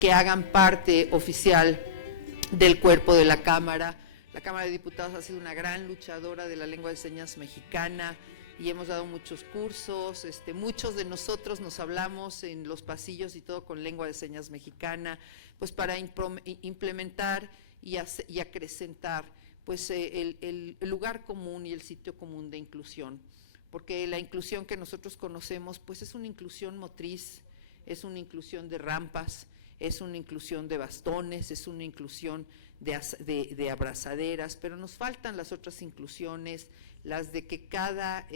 que hagan parte oficial del cuerpo de la Cámara. La Cámara de Diputados ha sido una gran luchadora de la lengua de señas mexicana y hemos dado muchos cursos, muchos de nosotros nos hablamos en los pasillos y todo con lengua de señas mexicana, pues para implementar y acrecentar pues el lugar común y el sitio común de inclusión, porque la inclusión que nosotros conocemos pues es una inclusión motriz, es una inclusión de rampas, es una inclusión de bastones, es una inclusión de abrazaderas, pero nos faltan las otras inclusiones, las de que cada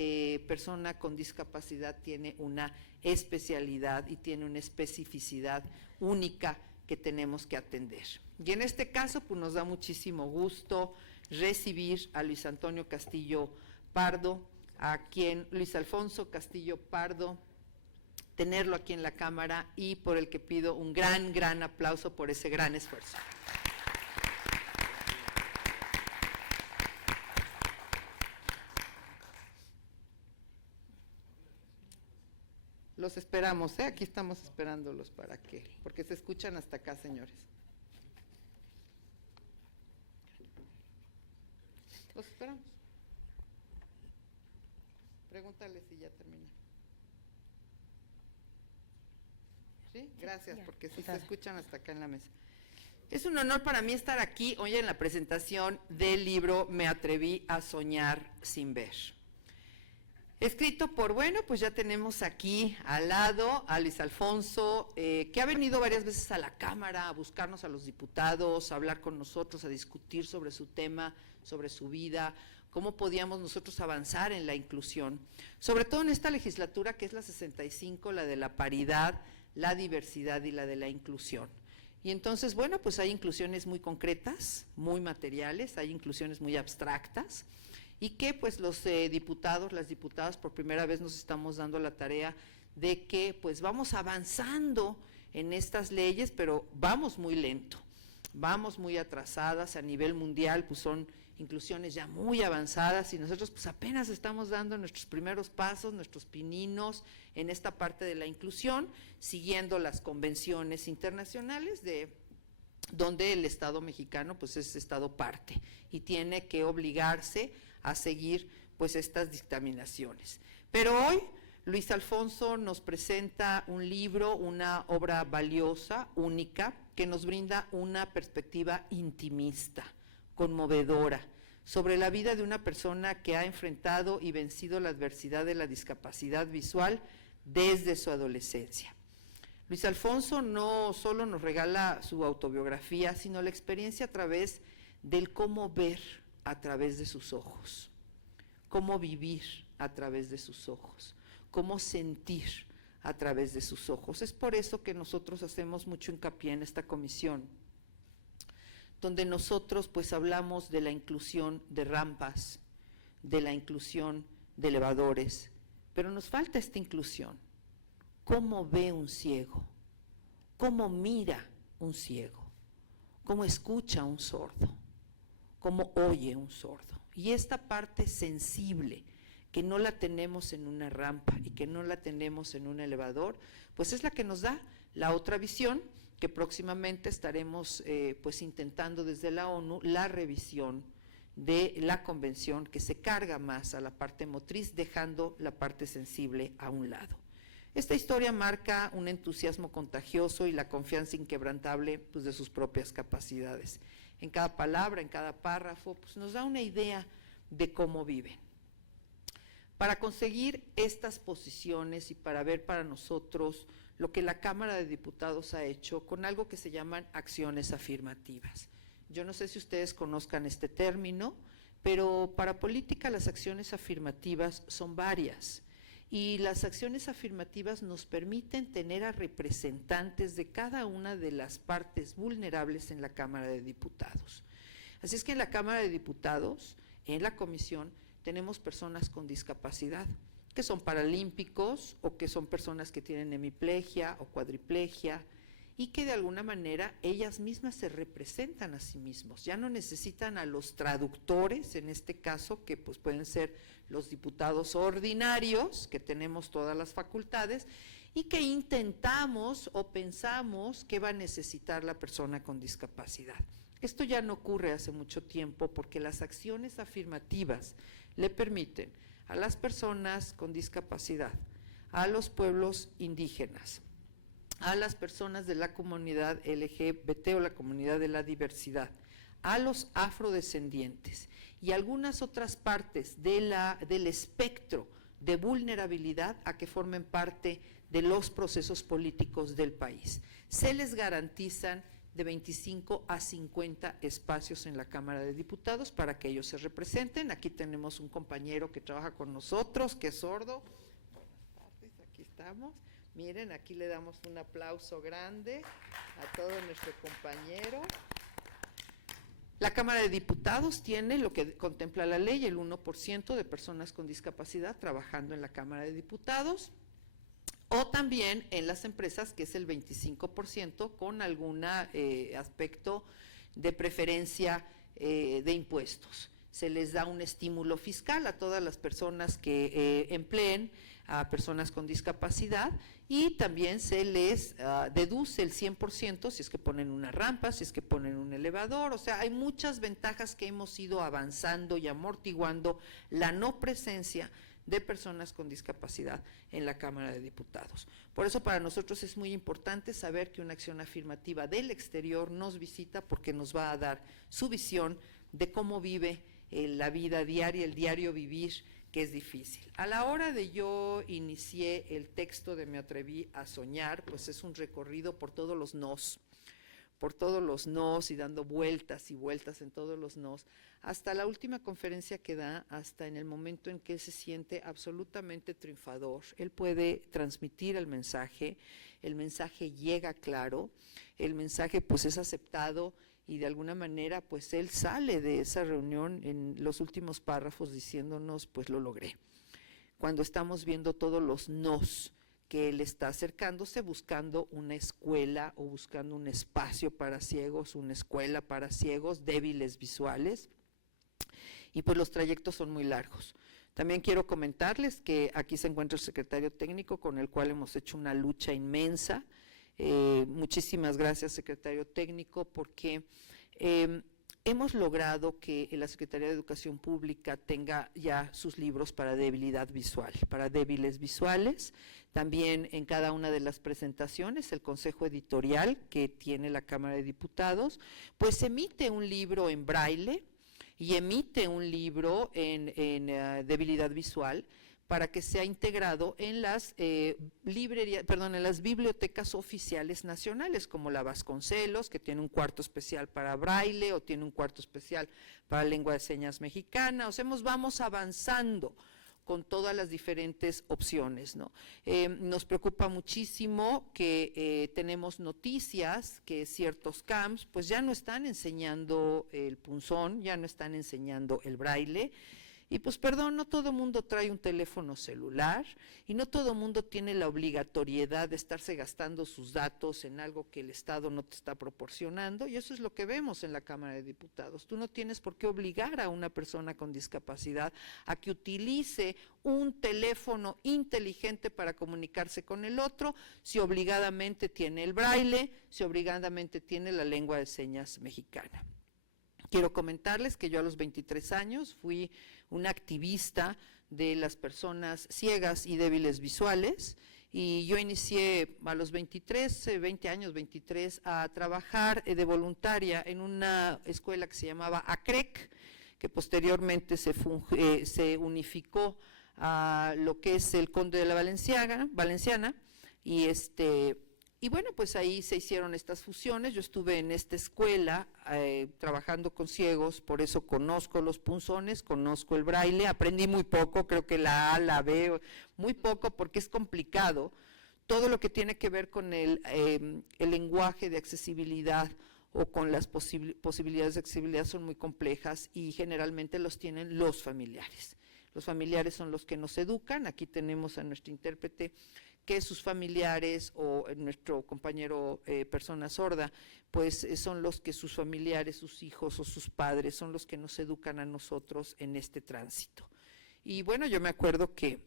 persona con discapacidad tiene una especialidad y tiene una especificidad única que tenemos que atender. Y en este caso, pues nos da muchísimo gusto recibir a Luis Antonio Castillo Pardo, Luis Alfonso Castillo Pardo, tenerlo aquí en la Cámara y por el que pido un gran aplauso por ese gran esfuerzo. Los esperamos, aquí estamos esperándolos porque se escuchan hasta acá, señores. Los esperamos. Pregúntale si ya termina. ¿Sí? Gracias, porque sí se escuchan hasta acá en la mesa. Es un honor para mí estar aquí hoy en la presentación del libro Me atreví a soñar sin ver. Escrito por, pues ya tenemos aquí al lado a Luis Alfonso, que ha venido varias veces a la Cámara a buscarnos a los diputados, a hablar con nosotros, a discutir sobre su tema, sobre su vida, cómo podíamos nosotros avanzar en la inclusión, sobre todo en esta legislatura que es la 65, la de la paridad, la diversidad y la de la inclusión. Y entonces, pues hay inclusiones muy concretas, muy materiales, hay inclusiones muy abstractas, y que pues los diputados, las diputadas por primera vez nos estamos dando la tarea de que pues vamos avanzando en estas leyes, pero vamos muy lento, vamos muy atrasadas a nivel mundial, pues son inclusiones ya muy avanzadas y nosotros pues apenas estamos dando nuestros primeros pasos, nuestros pininos en esta parte de la inclusión, siguiendo las convenciones internacionales donde el Estado mexicano pues es Estado parte y tiene que obligarse a seguir pues estas dictaminaciones. Pero hoy Luis Alfonso nos presenta un libro, una obra valiosa, única, que nos brinda una perspectiva intimista, conmovedora, sobre la vida de una persona que ha enfrentado y vencido la adversidad de la discapacidad visual desde su adolescencia. Luis Alfonso no solo nos regala su autobiografía, sino la experiencia a través del cómo ver a través de sus ojos, cómo vivir a través de sus ojos, cómo sentir a través de sus ojos. Es por eso que nosotros hacemos mucho hincapié en esta comisión, donde nosotros pues hablamos de la inclusión de rampas, de la inclusión de elevadores, pero nos falta esta inclusión. ¿Cómo ve un ciego? ¿Cómo mira un ciego? ¿Cómo escucha un sordo? ¿Cómo oye un sordo? Y esta parte sensible, que no la tenemos en una rampa y que no la tenemos en un elevador, pues es la que nos da la otra visión, que próximamente estaremos pues intentando desde la ONU la revisión de la convención que se carga más a la parte motriz, dejando la parte sensible a un lado. Esta historia marca un entusiasmo contagioso y la confianza inquebrantable pues, de sus propias capacidades. En cada palabra, en cada párrafo, pues nos da una idea de cómo viven. Para conseguir estas posiciones y para ver para nosotros lo que la Cámara de Diputados ha hecho con algo que se llaman acciones afirmativas. Yo no sé si ustedes conozcan este término, pero para política las acciones afirmativas son varias. Y las acciones afirmativas nos permiten tener a representantes de cada una de las partes vulnerables en la Cámara de Diputados. Así es que en la Cámara de Diputados, en la comisión, tenemos personas con discapacidad, que son paralímpicos o que son personas que tienen hemiplegia o cuadriplegia y que de alguna manera ellas mismas se representan a sí mismos. Ya no necesitan a los traductores, en este caso, que pues pueden ser los diputados ordinarios, que tenemos todas las facultades, y que intentamos o pensamos que va a necesitar la persona con discapacidad. Esto ya no ocurre hace mucho tiempo porque las acciones afirmativas le permiten a las personas con discapacidad, a los pueblos indígenas, a las personas de la comunidad LGBT o la comunidad de la diversidad, a los afrodescendientes y algunas otras partes del espectro de vulnerabilidad a que formen parte de los procesos políticos del país. Se les garantizan de 25 a 50 espacios en la Cámara de Diputados para que ellos se representen. Aquí tenemos un compañero que trabaja con nosotros, que es sordo. Buenas tardes, aquí estamos. Miren, aquí le damos un aplauso grande a todo nuestro compañero. La Cámara de Diputados tiene lo que contempla la ley, el 1% de personas con discapacidad trabajando en la Cámara de Diputados, o también en las empresas, que es el 25%, con algún aspecto de preferencia de impuestos. Se les da un estímulo fiscal a todas las personas que empleen a personas con discapacidad y también se les deduce el 100% si es que ponen una rampa, si es que ponen un elevador. O sea, hay muchas ventajas que hemos ido avanzando y amortiguando la no presencia de personas con discapacidad en la Cámara de Diputados. Por eso para nosotros es muy importante saber que una acción afirmativa del exterior nos visita porque nos va a dar su visión de cómo vive la vida diaria, el diario vivir, que es difícil. A la hora de yo inicié el texto de Me atreví a soñar, pues es un recorrido por todos los nos y dando vueltas y vueltas en todos los nos, hasta la última conferencia que da, hasta en el momento en que él se siente absolutamente triunfador. Él puede transmitir el mensaje llega claro, el mensaje pues es aceptado y de alguna manera pues él sale de esa reunión en los últimos párrafos diciéndonos pues lo logré. Cuando estamos viendo todos los nos que él está acercándose buscando una escuela o buscando un espacio para ciegos, una escuela para ciegos débiles visuales, y pues los trayectos son muy largos. También quiero comentarles que aquí se encuentra el secretario técnico con el cual hemos hecho una lucha inmensa. Muchísimas gracias, secretario técnico, porque hemos logrado que la Secretaría de Educación Pública tenga ya sus libros para debilidad visual, para débiles visuales. También en cada una de las presentaciones, el Consejo Editorial que tiene la Cámara de Diputados, pues emite un libro en braille y emite un libro en debilidad visual para que sea integrado en las en las bibliotecas oficiales nacionales, como la Vasconcelos, que tiene un cuarto especial para braille, o tiene un cuarto especial para lengua de señas mexicana. O sea, vamos avanzando con todas las diferentes opciones, ¿no? Nos preocupa muchísimo que tenemos noticias que ciertos camps pues ya no están enseñando el punzón, ya no están enseñando el braille. Y pues perdón, no todo mundo trae un teléfono celular y no todo mundo tiene la obligatoriedad de estarse gastando sus datos en algo que el Estado no te está proporcionando, y eso es lo que vemos en la Cámara de Diputados. Tú no tienes por qué obligar a una persona con discapacidad a que utilice un teléfono inteligente para comunicarse con el otro, si obligadamente tiene el braille, si obligadamente tiene la lengua de señas mexicana. Quiero comentarles que yo a los 23 años fui una activista de las personas ciegas y débiles visuales, y yo inicié a los 20 años, a trabajar de voluntaria en una escuela que se llamaba ACREC, que posteriormente se unificó a lo que es el Conde de la Valenciana, y bueno, pues ahí se hicieron estas fusiones. Yo estuve en esta escuela trabajando con ciegos, por eso conozco los punzones, conozco el braille, aprendí muy poco, creo que la A, la B, muy poco porque es complicado. Todo lo que tiene que ver con el lenguaje de accesibilidad o con las posibilidades de accesibilidad son muy complejas y generalmente los tienen los familiares. Los familiares son los que nos educan. Aquí tenemos a nuestro intérprete, que sus familiares o nuestro compañero persona sorda, pues son los que sus familiares, sus hijos o sus padres son los que nos educan a nosotros en este tránsito. Y bueno, yo me acuerdo que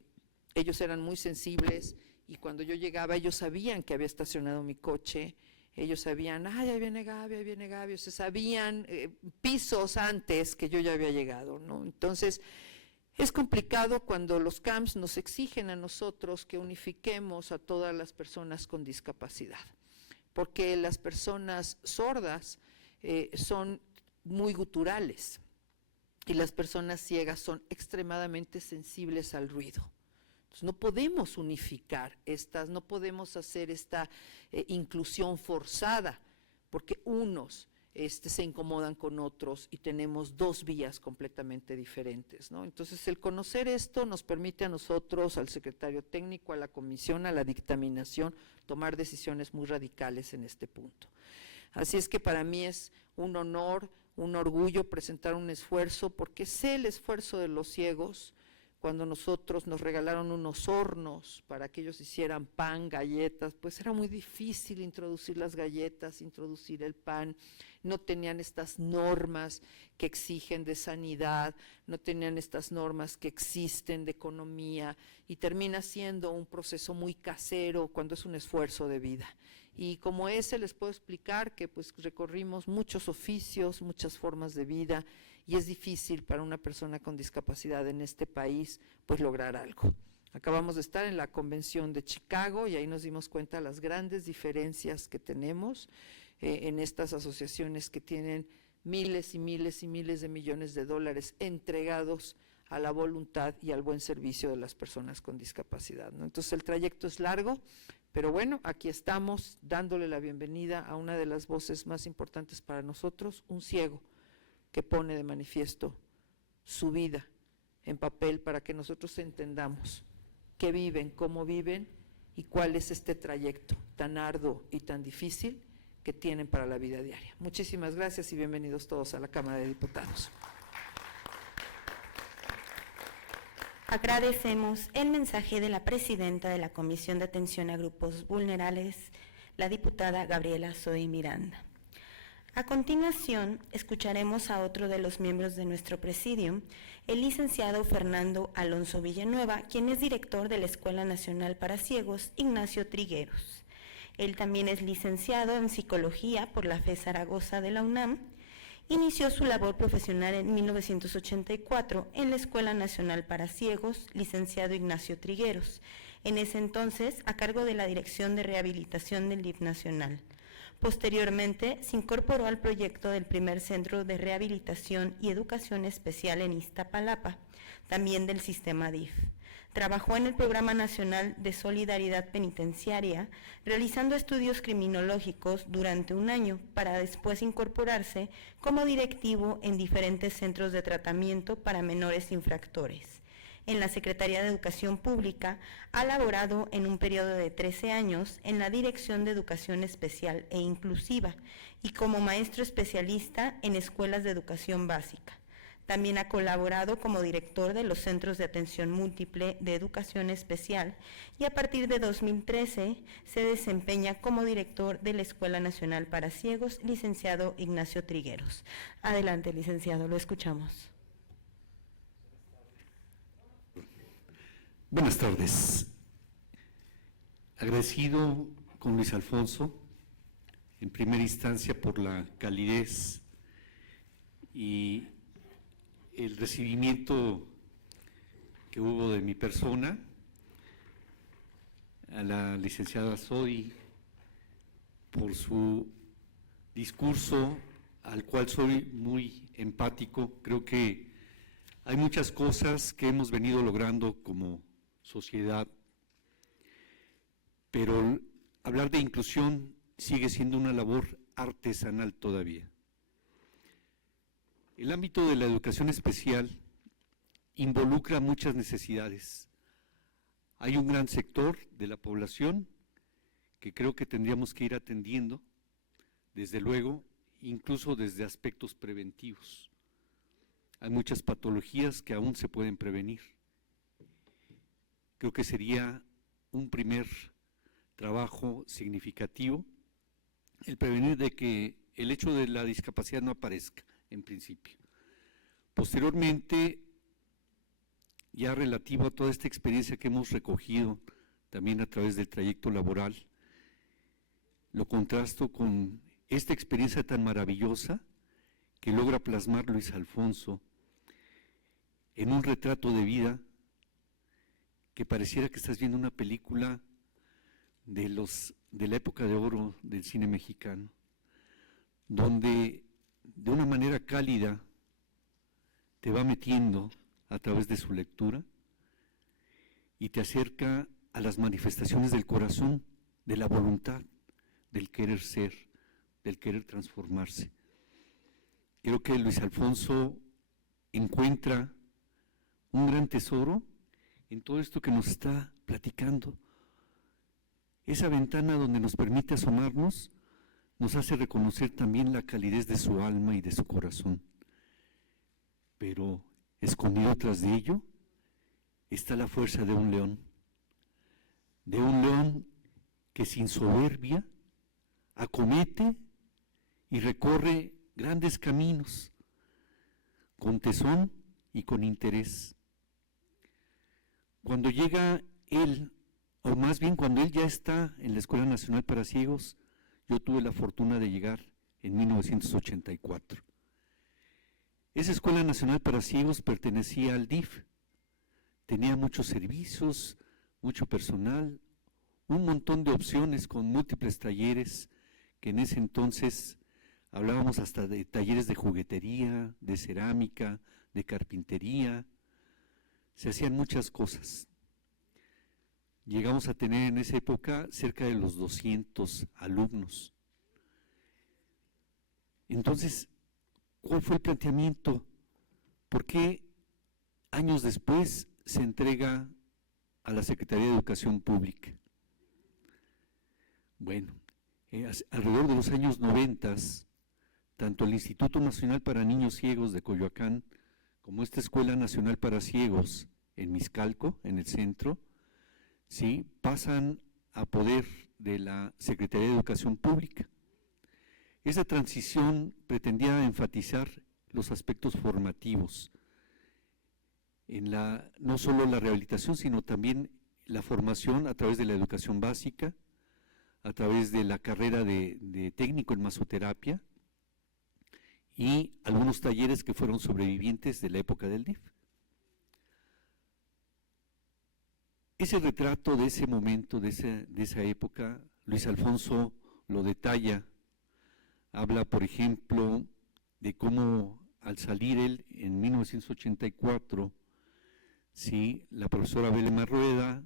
ellos eran muy sensibles y cuando yo llegaba ellos sabían que había estacionado mi coche, ellos sabían, ay, ahí viene Gaby, o sea, sabían pisos antes que yo ya había llegado, ¿no? Entonces, es complicado cuando los CAMPS nos exigen a nosotros que unifiquemos a todas las personas con discapacidad, porque las personas sordas son muy guturales y las personas ciegas son extremadamente sensibles al ruido. Entonces, no podemos unificar estas, no podemos hacer esta inclusión forzada, porque unos se incomodan con otros y tenemos dos vías completamente diferentes, ¿no? Entonces, el conocer esto nos permite a nosotros, al secretario técnico, a la comisión, a la dictaminación, tomar decisiones muy radicales en este punto. Así es que para mí es un honor, un orgullo presentar un esfuerzo, porque sé el esfuerzo de los ciegos. Cuando nosotros nos regalaron unos hornos para que ellos hicieran pan, galletas, pues era muy difícil introducir las galletas, introducir el pan, no tenían estas normas que exigen de sanidad, no tenían estas normas que existen de economía, y termina siendo un proceso muy casero cuando es un esfuerzo de vida. Y como ese les puedo explicar que pues recorrimos muchos oficios, muchas formas de vida, y es difícil para una persona con discapacidad en este país pues lograr algo. Acabamos de estar en la convención de Chicago y ahí nos dimos cuenta de las grandes diferencias que tenemos en estas asociaciones que tienen miles y miles y miles de millones de dólares entregados a la voluntad y al buen servicio de las personas con discapacidad, ¿no? Entonces el trayecto es largo, pero bueno, aquí estamos dándole la bienvenida a una de las voces más importantes para nosotros, un ciego que pone de manifiesto su vida en papel para que nosotros entendamos qué viven, cómo viven y cuál es este trayecto tan arduo y tan difícil que tienen para la vida diaria. Muchísimas gracias y bienvenidos todos a la Cámara de Diputados. Agradecemos el mensaje de la presidenta de la Comisión de Atención a Grupos Vulnerables, la diputada Gabriela Zoe Miranda. A continuación, escucharemos a otro de los miembros de nuestro presidium, el licenciado Fernando Alonso Villanueva, quien es director de la Escuela Nacional para Ciegos Ignacio Trigueros. Él también es licenciado en Psicología por la FE Zaragoza de la UNAM. Inició su labor profesional en 1984 en la Escuela Nacional para Ciegos, licenciado Ignacio Trigueros, en ese entonces a cargo de la Dirección de Rehabilitación del DIF Nacional. Posteriormente, se incorporó al proyecto del primer Centro de Rehabilitación y Educación Especial en Iztapalapa, también del sistema DIF. Trabajó en el Programa Nacional de Solidaridad Penitenciaria, realizando estudios criminológicos durante un año, para después incorporarse como directivo en diferentes centros de tratamiento para menores infractores. En la Secretaría de Educación Pública ha laborado en un periodo de 13 años en la Dirección de Educación Especial e Inclusiva y como maestro especialista en escuelas de educación básica. También ha colaborado como director de los Centros de Atención Múltiple de Educación Especial y a partir de 2013 se desempeña como director de la Escuela Nacional para Ciegos, licenciado Ignacio Trigueros. Adelante, licenciado, lo escuchamos. Buenas tardes. Agradecido con Luis Alfonso, en primera instancia por la calidez y el recibimiento que hubo de mi persona, a la licenciada Zoe por su discurso, al cual soy muy empático. Creo que hay muchas cosas que hemos venido logrando como sociedad, pero hablar de inclusión sigue siendo una labor artesanal todavía. El ámbito de la educación especial involucra muchas necesidades. Hay un gran sector de la población que creo que tendríamos que ir atendiendo, desde luego, incluso desde aspectos preventivos. Hay muchas patologías que aún se pueden prevenir. Creo que sería un primer trabajo significativo el prevenir de que el hecho de la discapacidad no aparezca en principio. Posteriormente, ya relativo a toda esta experiencia que hemos recogido también a través del trayecto laboral, lo contrasto con esta experiencia tan maravillosa que logra plasmar Luis Alfonso en un retrato de vida que pareciera que estás viendo una película de la época de oro del cine mexicano, donde de una manera cálida te va metiendo a través de su lectura y te acerca a las manifestaciones del corazón, de la voluntad, del querer ser, del querer transformarse. Creo que Luis Alfonso encuentra un gran tesoro en todo esto que nos está platicando. Esa ventana donde nos permite asomarnos nos hace reconocer también la calidez de su alma y de su corazón. Pero escondido tras de ello está la fuerza de un león que sin soberbia acomete y recorre grandes caminos con tesón y con interés. Cuando llega él, o más bien cuando él ya está en la Escuela Nacional para Ciegos, yo tuve la fortuna de llegar en 1984. Esa Escuela Nacional para Ciegos pertenecía al DIF, tenía muchos servicios, mucho personal, un montón de opciones con múltiples talleres, que en ese entonces hablábamos hasta de talleres de juguetería, de cerámica, de carpintería, se hacían muchas cosas. Llegamos a tener en esa época cerca de los 200 alumnos. Entonces, ¿cuál fue el planteamiento? ¿Por qué años después se entrega a la Secretaría de Educación Pública? Bueno, alrededor de los años 90, tanto el Instituto Nacional para Niños Ciegos de Coyoacán, como esta Escuela Nacional para Ciegos en Mixcalco, en el centro, ¿sí?, pasan a poder de la Secretaría de Educación Pública. Esa transición pretendía enfatizar los aspectos formativos, no solo la rehabilitación, sino también la formación a través de la educación básica, a través de la carrera de técnico en masoterapia y algunos talleres que fueron sobrevivientes de la época del DIF. Ese retrato de ese momento, de esa época, Luis Alfonso lo detalla. Habla, por ejemplo, de cómo al salir él en 1984, ¿sí?, la profesora Belema Rueda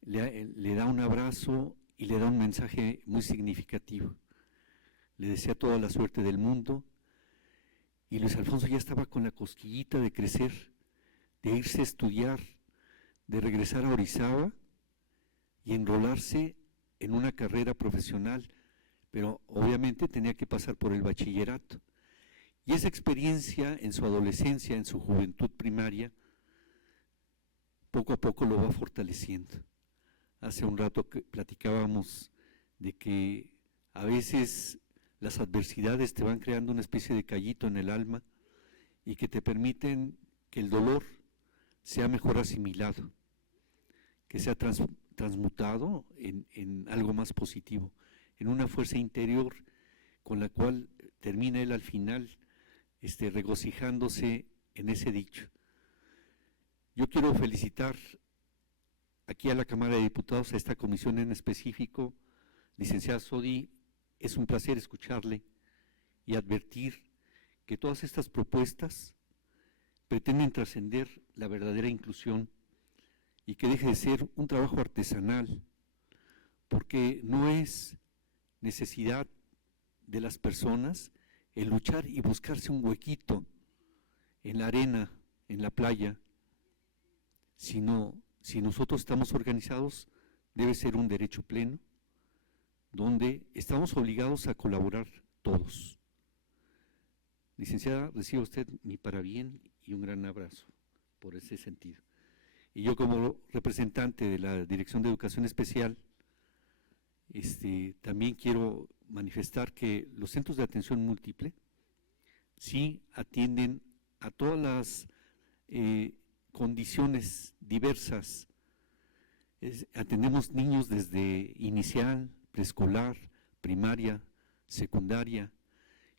le da un abrazo y le da un mensaje muy significativo. Le desea toda la suerte del mundo y Luis Alfonso ya estaba con la cosquillita de crecer, de irse a estudiar, de regresar a Orizaba y enrolarse en una carrera profesional, pero obviamente tenía que pasar por el bachillerato. Y esa experiencia en su adolescencia, en su juventud primaria, poco a poco lo va fortaleciendo. Hace un rato que platicábamos de que a veces las adversidades te van creando una especie de callito en el alma y que te permiten que el dolor sea mejor asimilado, que sea transmutado en algo más positivo, en una fuerza interior con la cual termina él al final regocijándose en ese dicho. Yo quiero felicitar aquí a la Cámara de Diputados, a esta comisión en específico. Licenciada Sodi, es un placer escucharle y advertir que todas estas propuestas pretenden trascender la verdadera inclusión y que deje de ser un trabajo artesanal, porque no es necesidad de las personas el luchar y buscarse un huequito en la arena, en la playa, sino si nosotros estamos organizados, debe ser un derecho pleno, donde estamos obligados a colaborar todos. Licenciada, reciba usted mi parabién y un gran abrazo por ese sentido. Y yo, como representante de la Dirección de Educación Especial, también quiero manifestar que los centros de atención múltiple sí atienden a todas las condiciones diversas Atendemos niños desde inicial, preescolar, primaria, secundaria,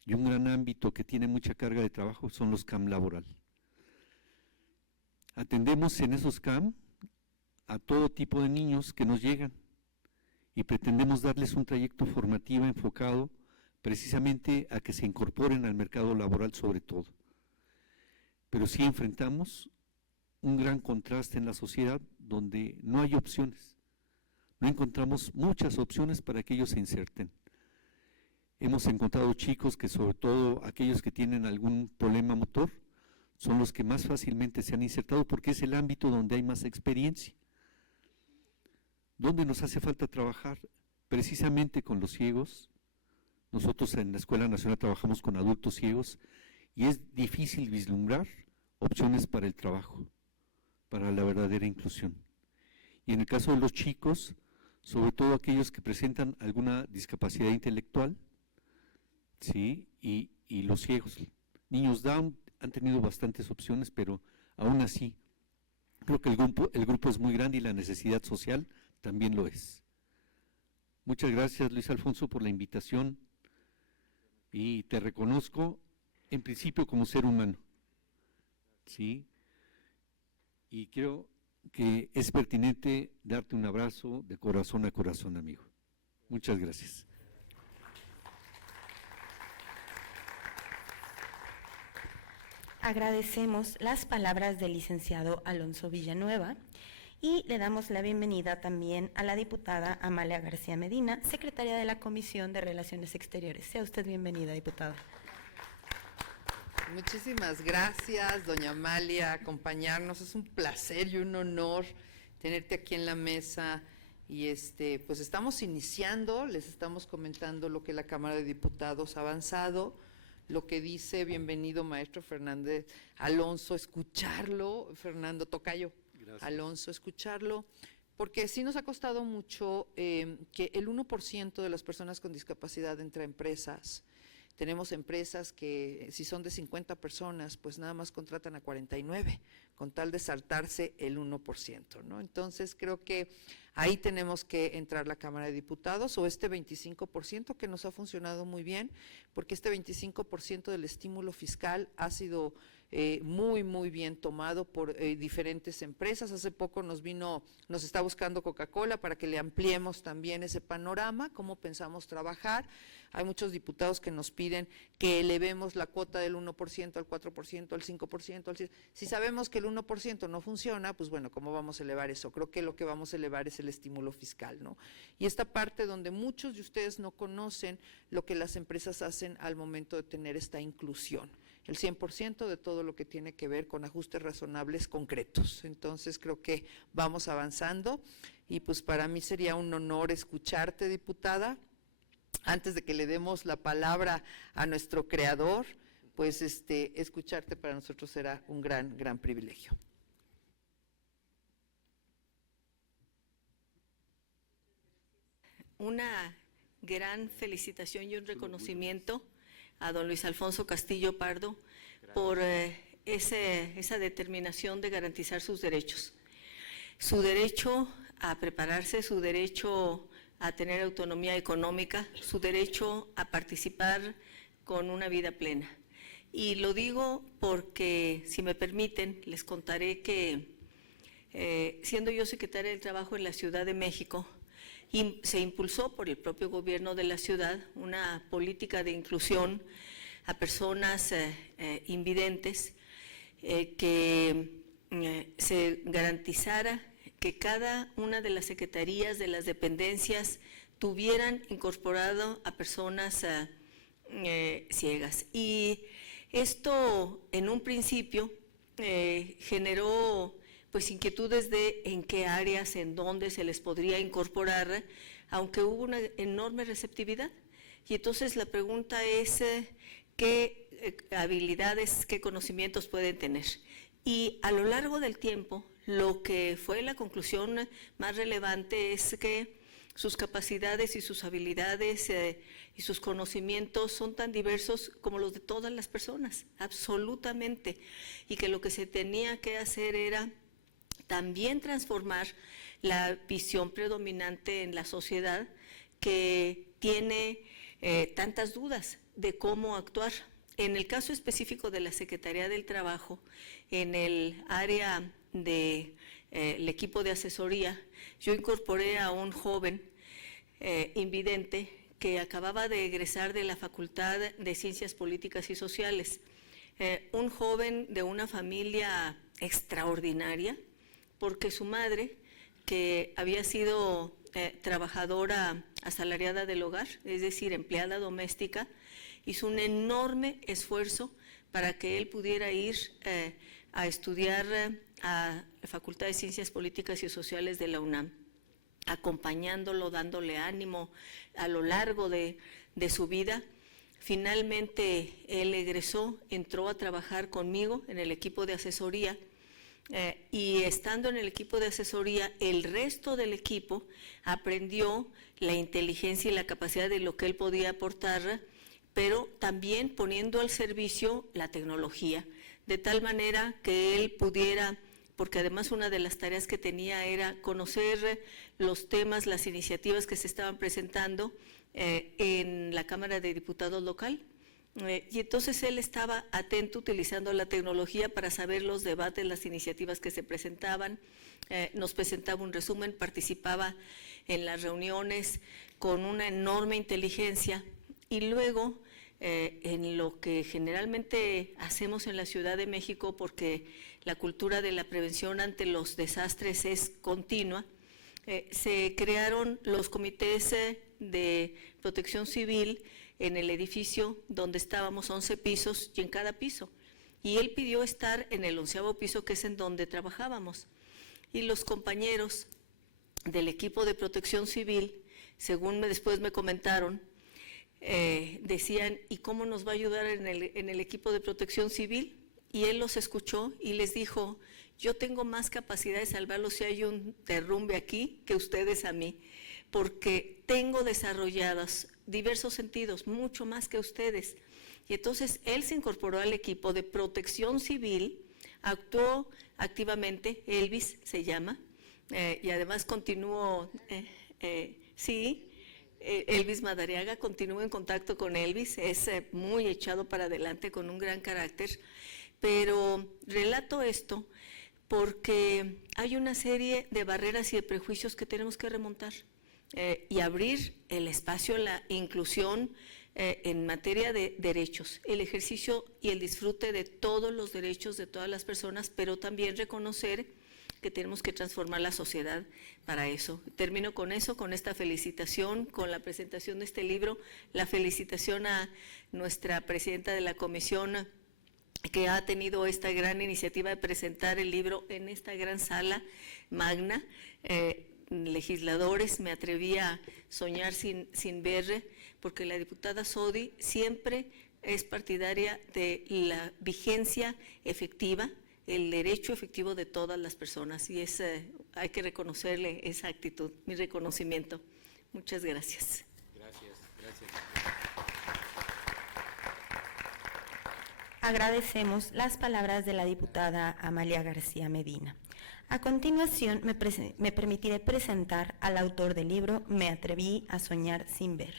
y un gran ámbito que tiene mucha carga de trabajo son los CAM laboral. Atendemos en esos CAM a todo tipo de niños que nos llegan y pretendemos darles un trayecto formativo enfocado precisamente a que se incorporen al mercado laboral sobre todo. Pero sí enfrentamos un gran contraste en la sociedad donde no hay opciones, no encontramos muchas opciones para que ellos se inserten. Hemos encontrado chicos que, sobre todo aquellos que tienen algún problema motor, son los que más fácilmente se han insertado porque es el ámbito donde hay más experiencia. ¿Dónde nos hace falta trabajar? Precisamente con los ciegos. Nosotros en la Escuela Nacional trabajamos con adultos ciegos y es difícil vislumbrar opciones para el trabajo, para la verdadera inclusión. Y en el caso de los chicos, sobre todo aquellos que presentan alguna discapacidad intelectual, ¿sí? Y los ciegos. Niños Down han tenido bastantes opciones, pero aún así, creo que el grupo es muy grande y la necesidad social también lo es. Muchas gracias, Luis Alfonso, por la invitación y te reconozco en principio como ser humano, ¿sí? Y creo que es pertinente darte un abrazo de corazón a corazón, amigo. Muchas gracias. Agradecemos las palabras del licenciado Alonso Villanueva y le damos la bienvenida también a la diputada Amalia García Medina, secretaria de la Comisión de Relaciones Exteriores. Sea usted bienvenida, diputada. Muchísimas gracias, doña Amalia, acompañarnos. Es un placer y un honor tenerte aquí en la mesa. Y pues estamos iniciando, les estamos comentando lo que la Cámara de Diputados ha avanzado, lo que dice, bienvenido maestro Fernández Alonso, escucharlo, Fernando Tocayo, gracias. Alonso, escucharlo, porque sí nos ha costado mucho que el 1% de las personas con discapacidad entre a empresas. Tenemos empresas que si son de 50 personas, pues nada más contratan a 49, con tal de saltarse el 1%, ¿no? Entonces creo que ahí tenemos que entrar la Cámara de Diputados o este 25% que nos ha funcionado muy bien, porque este 25% del estímulo fiscal ha sido muy bien tomado por diferentes empresas. Hace poco nos está buscando Coca-Cola para que le ampliemos también ese panorama, cómo pensamos trabajar. Hay muchos diputados que nos piden que elevemos la cuota del 1% al 4%, al 5%, al 6%. Si sabemos que el 1% no funciona, pues bueno, ¿cómo vamos a elevar eso? Creo que lo que vamos a elevar es el estímulo fiscal, ¿no? Y esta parte donde muchos de ustedes no conocen lo que las empresas hacen al momento de tener esta inclusión. El 100% de todo lo que tiene que ver con ajustes razonables concretos. Entonces creo que vamos avanzando y pues para mí sería un honor escucharte, diputada. Antes de que le demos la palabra a nuestro creador, pues escucharte para nosotros será un gran privilegio. Una gran felicitación y un reconocimiento a don Luis Alfonso Castillo Pardo por esa determinación de garantizar sus derechos. Su derecho a prepararse, su derecho a tener autonomía económica, su derecho a participar con una vida plena. Y lo digo porque, si me permiten, les contaré que siendo yo secretaria del Trabajo en la Ciudad de México, se impulsó por el propio gobierno de la ciudad una política de inclusión a personas invidentes que se garantizara que cada una de las secretarías, de las dependencias, tuvieran incorporado a personas ciegas. Y esto, en un principio, generó pues inquietudes de en qué áreas, en dónde se les podría incorporar, aunque hubo una enorme receptividad. Y entonces la pregunta es qué habilidades, qué conocimientos pueden tener. Y a lo largo del tiempo, lo que fue la conclusión más relevante es que sus capacidades y sus habilidades y sus conocimientos son tan diversos como los de todas las personas, absolutamente, y que lo que se tenía que hacer era también transformar la visión predominante en la sociedad que tiene tantas dudas de cómo actuar. En el caso específico de la Secretaría del Trabajo, en el área del equipo de asesoría, yo incorporé a un joven invidente que acababa de egresar de la Facultad de Ciencias Políticas y Sociales. Un joven de una familia extraordinaria, porque su madre, que había sido trabajadora asalariada del hogar, es decir, empleada doméstica, hizo un enorme esfuerzo para que él pudiera ir a estudiar a la Facultad de Ciencias Políticas y Sociales de la UNAM, acompañándolo, dándole ánimo a lo largo de su vida. Finalmente él egresó, entró a trabajar conmigo en el equipo de asesoría, y estando en el equipo de asesoría, el resto del equipo aprendió la inteligencia y la capacidad de lo que él podía aportar, pero también poniendo al servicio la tecnología, de tal manera que él pudiera, porque además una de las tareas que tenía era conocer los temas, las iniciativas que se estaban presentando en la Cámara de Diputados local. Y entonces él estaba atento utilizando la tecnología para saber los debates, las iniciativas que se presentaban, nos presentaba un resumen, participaba en las reuniones con una enorme inteligencia, y luego en lo que generalmente hacemos en la Ciudad de México, porque la cultura de la prevención ante los desastres es continua, se crearon los comités de protección civil en el edificio donde estábamos, 11 pisos, y en cada piso. Y él pidió estar en el 11º piso, que es en donde trabajábamos. Y los compañeros del equipo de protección civil, según después me comentaron, decían, ¿y cómo nos va a ayudar en el equipo de protección civil? Y él los escuchó y les dijo, yo tengo más capacidad de salvarlos si hay un derrumbe aquí que ustedes a mí, porque tengo desarrollados diversos sentidos, mucho más que ustedes. Y entonces él se incorporó al equipo de protección civil, actuó activamente, Elvis se llama, y además continuó, Elvis Madariaga, continúo en contacto con Elvis, es muy echado para adelante, con un gran carácter, pero relato esto porque hay una serie de barreras y de prejuicios que tenemos que remontar y abrir el espacio, la inclusión en materia de derechos, el ejercicio y el disfrute de todos los derechos de todas las personas, pero también reconocer que tenemos que transformar la sociedad para eso. Termino con eso, con esta felicitación, con la presentación de este libro, la felicitación a nuestra presidenta de la comisión, que ha tenido esta gran iniciativa de presentar el libro en esta gran sala magna. Legisladores, me atreví a soñar sin ver, porque la diputada Sodi siempre es partidaria de la vigencia efectiva, el derecho efectivo de todas las personas, y hay que reconocerle esa actitud, mi reconocimiento. Muchas gracias. Gracias. Agradecemos las palabras de la diputada Amalia García Medina. A continuación, me permitiré presentar al autor del libro Me atreví a soñar sin ver.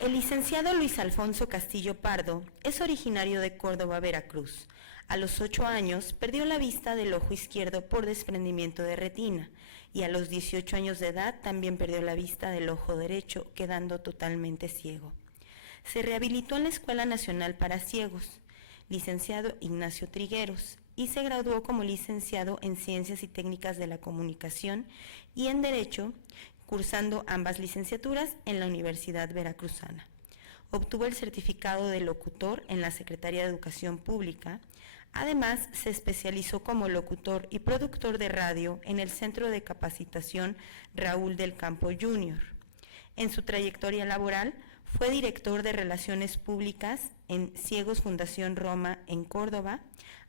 El licenciado Luis Alfonso Castillo Pardo es originario de Córdoba, Veracruz. A los 8 años perdió la vista del ojo izquierdo por desprendimiento de retina, y a los 18 años de edad también perdió la vista del ojo derecho, quedando totalmente ciego. Se rehabilitó en la Escuela Nacional para Ciegos, licenciado Ignacio Trigueros, y se graduó como licenciado en Ciencias y Técnicas de la Comunicación y en Derecho, cursando ambas licenciaturas en la Universidad Veracruzana. Obtuvo el certificado de locutor en la Secretaría de Educación Pública. Además, se especializó como locutor y productor de radio en el Centro de Capacitación Raúl del Campo Jr. En su trayectoria laboral, fue director de Relaciones Públicas en Ciegos Fundación Roma en Córdoba,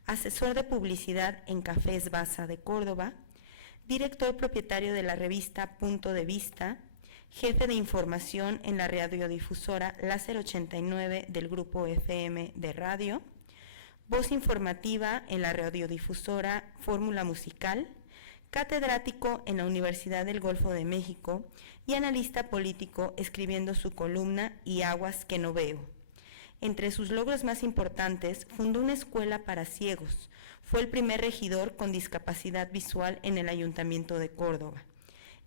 asesor de publicidad en Cafés Baza de Córdoba, director propietario de la revista Punto de Vista, jefe de información en la radiodifusora Láser 89 del Grupo FM de Radio, voz informativa en la radiodifusora Fórmula Musical, catedrático en la Universidad del Golfo de México y analista político escribiendo su columna Y aguas que no veo. Entre sus logros más importantes, fundó una escuela para ciegos. Fue el primer regidor con discapacidad visual en el Ayuntamiento de Córdoba.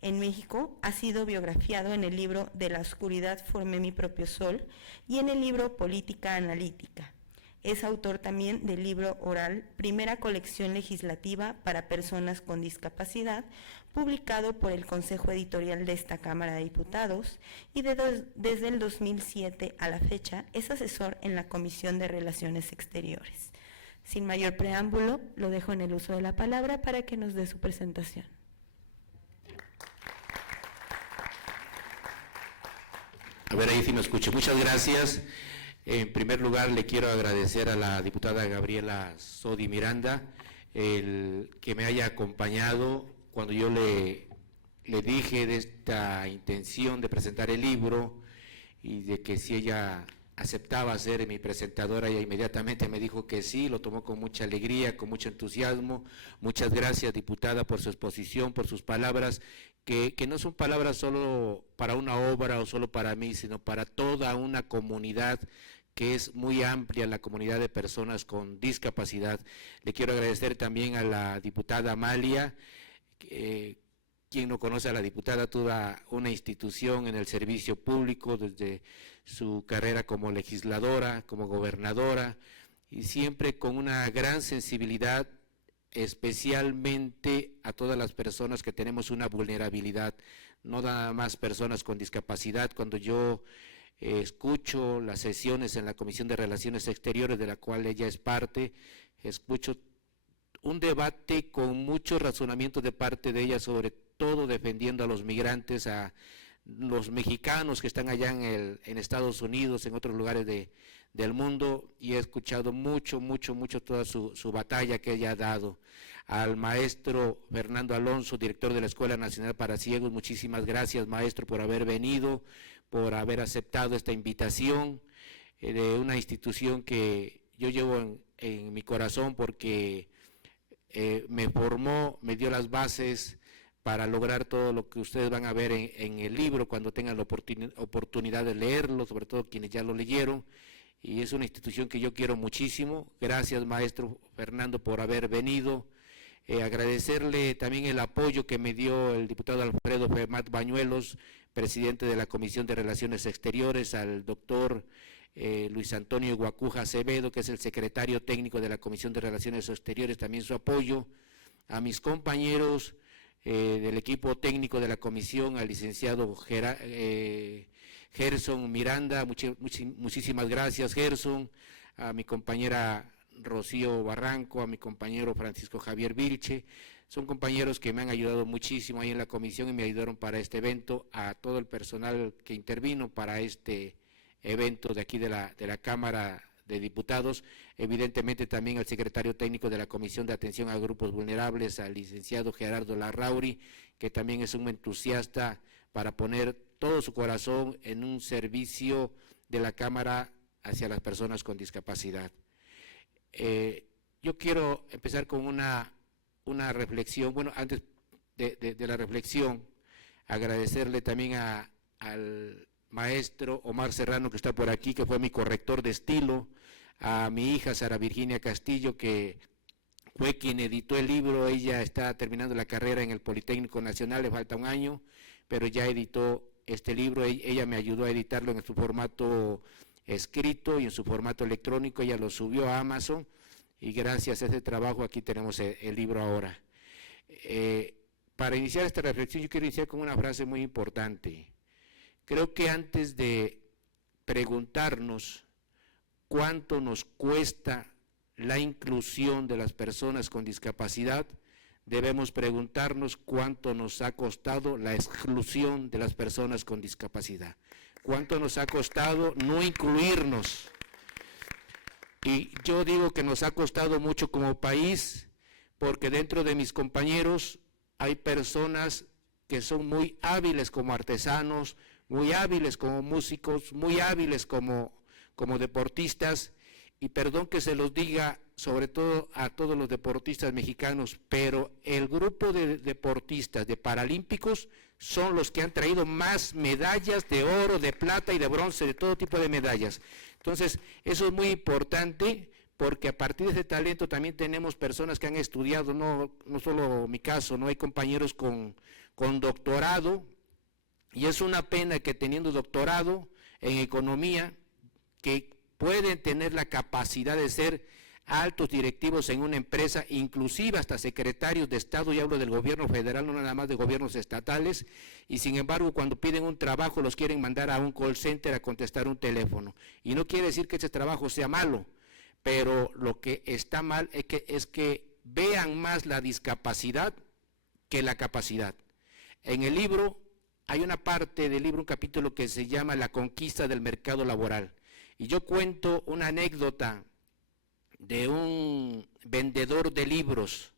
En México ha sido biografiado en el libro De la oscuridad formé mi propio sol y en el libro Política Analítica. Es autor también del libro oral Primera colección legislativa para personas con discapacidad, publicado por el Consejo Editorial de esta Cámara de Diputados, y desde el 2007 a la fecha es asesor en la Comisión de Relaciones Exteriores. Sin mayor preámbulo, lo dejo en el uso de la palabra para que nos dé su presentación. A ver, ahí sí me escucho. Muchas gracias. En primer lugar, le quiero agradecer a la diputada Gabriela Sodi Miranda el que me haya acompañado cuando yo le dije de esta intención de presentar el libro y de que si ella aceptaba ser mi presentadora, ella inmediatamente me dijo que sí, lo tomó con mucha alegría, con mucho entusiasmo. Muchas gracias, diputada, por su exposición, por sus palabras, que no son palabras solo para una obra o solo para mí, sino para toda una comunidad que es muy amplia, la comunidad de personas con discapacidad. Le quiero agradecer también a la diputada Amalia, quien no conoce a la diputada, toda una institución en el servicio público desde su carrera como legisladora, como gobernadora, y siempre con una gran sensibilidad, especialmente a todas las personas que tenemos una vulnerabilidad, no nada más personas con discapacidad. Cuando yo escucho las sesiones en la Comisión de Relaciones Exteriores, de la cual ella es parte, escucho un debate con mucho razonamiento de parte de ella, sobre todo defendiendo a los migrantes, a los mexicanos que están allá en Estados Unidos, en otros lugares del mundo, y he escuchado mucho toda su batalla que ella ha dado. Al maestro Fernando Alonso, director de la Escuela Nacional para Ciegos, muchísimas gracias, maestro, por haber venido, por haber aceptado esta invitación de una institución que yo llevo en mi corazón, porque me formó, me dio las bases para lograr todo lo que ustedes van a ver en el libro cuando tengan la oportunidad de leerlo, sobre todo quienes ya lo leyeron, y es una institución que yo quiero muchísimo. Gracias, maestro Fernando, por haber venido. Agradecerle también el apoyo que me dio el diputado Alfredo Femat Bañuelos, presidente de la Comisión de Relaciones Exteriores, al doctor Luis Antonio Guacuja Acevedo, que es el secretario técnico de la Comisión de Relaciones Exteriores, también su apoyo, a mis compañeros del equipo técnico de la comisión, al licenciado Gerson Miranda, muchísimas gracias, Gerson, a mi compañera Rocío Barranco, a mi compañero Francisco Javier Vilche. Son compañeros que me han ayudado muchísimo ahí en la comisión y me ayudaron para este evento, a todo el personal que intervino para este evento de aquí de la Cámara de Diputados, evidentemente también al secretario técnico de la Comisión de Atención a Grupos Vulnerables, al licenciado Gerardo Larrauri, que también es un entusiasta para poner todo su corazón en un servicio de la Cámara hacia las personas con discapacidad. Yo quiero empezar con una reflexión. Bueno, antes de la reflexión, agradecerle también al maestro Omar Serrano, que está por aquí, que fue mi corrector de estilo, a mi hija Sara Virginia Castillo, que fue quien editó el libro. Ella está terminando la carrera en el Politécnico Nacional, le falta un año, pero ya editó este libro. Ella me ayudó a editarlo en su formato escrito y en su formato electrónico. Ella lo subió a Amazon y gracias a ese trabajo aquí tenemos el libro ahora. Para iniciar esta reflexión, yo quiero iniciar con una frase muy importante. Creo que antes de preguntarnos cuánto nos cuesta la inclusión de las personas con discapacidad, debemos preguntarnos cuánto nos ha costado la exclusión de las personas con discapacidad. Cuánto nos ha costado no incluirnos. Y yo digo que nos ha costado mucho como país, porque dentro de mis compañeros hay personas que son muy hábiles como artesanos, muy hábiles como músicos, muy hábiles como deportistas, y perdón que se los diga, sobre todo a todos los deportistas mexicanos, pero el grupo de deportistas de paralímpicos son los que han traído más medallas de oro, de plata y de bronce, de todo tipo de medallas. Entonces, eso es muy importante, porque a partir de ese talento también tenemos personas que han estudiado, no solo mi caso, no hay compañeros con doctorado, y es una pena que teniendo doctorado en economía, que pueden tener la capacidad de ser altos directivos en una empresa, inclusive hasta secretarios de Estado, y hablo del gobierno federal, no nada más de gobiernos estatales, y sin embargo cuando piden un trabajo los quieren mandar a un call center a contestar un teléfono. Y no quiere decir que ese trabajo sea malo, pero lo que está mal es que vean más la discapacidad que la capacidad. En el libro hay una parte del libro, un capítulo que se llama La conquista del mercado laboral, y yo cuento una anécdota de un vendedor de libros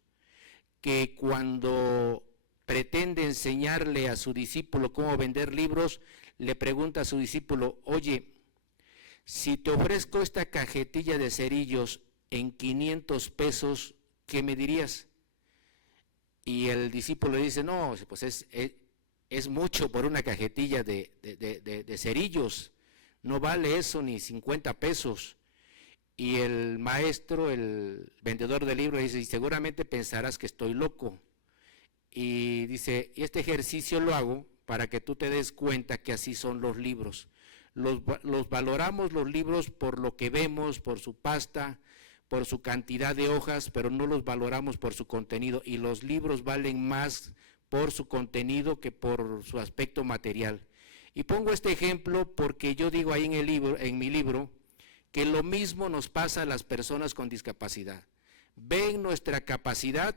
que cuando pretende enseñarle a su discípulo cómo vender libros, le pregunta a su discípulo: oye, si te ofrezco esta cajetilla de cerillos en 500 pesos, ¿qué me dirías? Y el discípulo le dice: no, pues es mucho por una cajetilla de cerillos, no vale eso ni 50 pesos. Y el maestro, el vendedor del libro, dice: y seguramente pensarás que estoy loco. Y dice: y este ejercicio lo hago para que tú te des cuenta que así son los libros. Los valoramos los libros por lo que vemos, por su pasta, por su cantidad de hojas, pero no los valoramos por su contenido. Y los libros valen más por su contenido que por su aspecto material. Y pongo este ejemplo porque yo digo ahí en mi libro, que lo mismo nos pasa a las personas con discapacidad. Ven nuestra capacidad,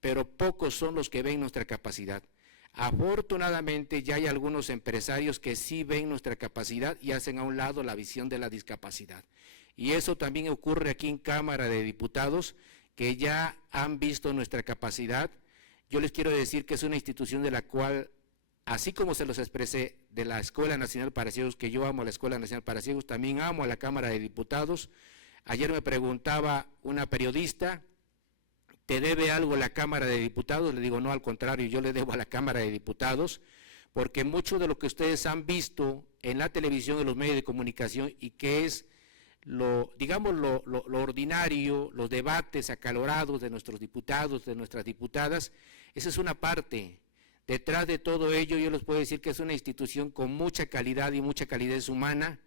pero pocos son los que ven nuestra capacidad. Afortunadamente ya hay algunos empresarios que sí ven nuestra capacidad y hacen a un lado la visión de la discapacidad. Y eso también ocurre aquí en Cámara de Diputados, que ya han visto nuestra capacidad. Yo les quiero decir que es una institución de la cual, así como se los expresé de la Escuela Nacional para Ciegos, que yo amo a la Escuela Nacional para Ciegos, también amo a la Cámara de Diputados. Ayer me preguntaba una periodista: ¿te debe algo la Cámara de Diputados? Le digo: no, al contrario, yo le debo a la Cámara de Diputados, porque mucho de lo que ustedes han visto en la televisión, en los medios de comunicación, y que es lo ordinario, los debates acalorados de nuestros diputados, de nuestras diputadas, esa es una parte. Detrás de todo ello yo les puedo decir que es una institución con mucha calidad y mucha calidez humana,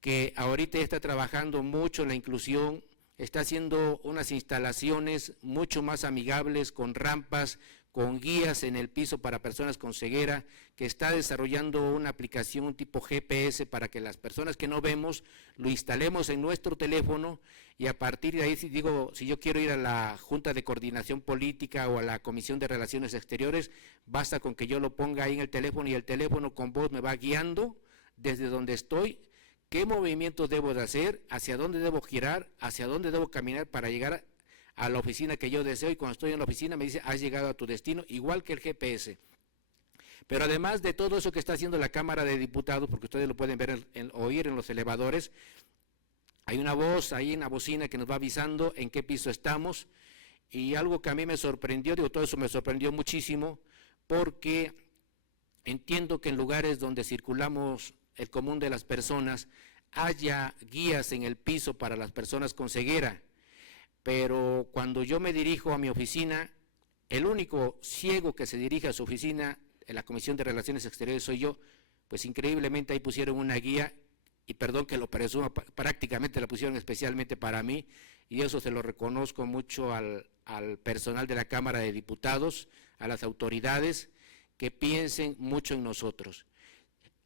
que ahorita está trabajando mucho en la inclusión, está haciendo unas instalaciones mucho más amigables, con rampas, con guías en el piso para personas con ceguera, que está desarrollando una aplicación, un tipo GPS, para que las personas que no vemos lo instalemos en nuestro teléfono, y a partir de ahí, si yo quiero ir a la Junta de Coordinación Política o a la Comisión de Relaciones Exteriores, basta con que yo lo ponga ahí en el teléfono, y el teléfono con voz me va guiando desde donde estoy, qué movimientos debo de hacer, hacia dónde debo girar, hacia dónde debo caminar para llegar a la oficina que yo deseo, y cuando estoy en la oficina me dice: has llegado a tu destino, igual que el GPS. Pero además de todo eso que está haciendo la Cámara de Diputados, porque ustedes lo pueden ver, oír en los elevadores, hay una voz ahí en la bocina que nos va avisando en qué piso estamos, y algo que a mí me sorprendió, todo eso me sorprendió muchísimo, porque entiendo que en lugares donde circulamos el común de las personas haya guías en el piso para las personas con ceguera, pero cuando yo me dirijo a mi oficina, el único ciego que se dirige a su oficina en la Comisión de Relaciones Exteriores soy yo. Pues increíblemente ahí pusieron una guía, y perdón que lo presuma, prácticamente la pusieron especialmente para mí, y eso se lo reconozco mucho al personal de la Cámara de Diputados, a las autoridades, que piensen mucho en nosotros.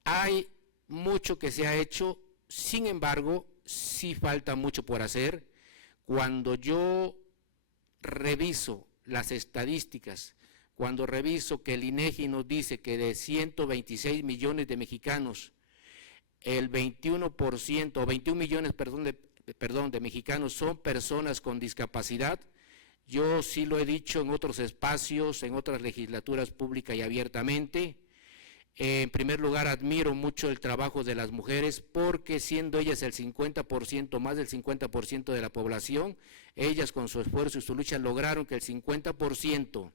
Hay mucho que se ha hecho, sin embargo, sí falta mucho por hacer. Cuando yo reviso las estadísticas, cuando reviso que el INEGI nos dice que de 126 millones de mexicanos, el 21%, o 21 millones, de mexicanos son personas con discapacidad, yo sí lo he dicho en otros espacios, en otras legislaturas públicas y abiertamente, En primer lugar, admiro mucho el trabajo de las mujeres porque siendo ellas el 50%, más del 50% de la población, ellas con su esfuerzo y su lucha lograron que el 50%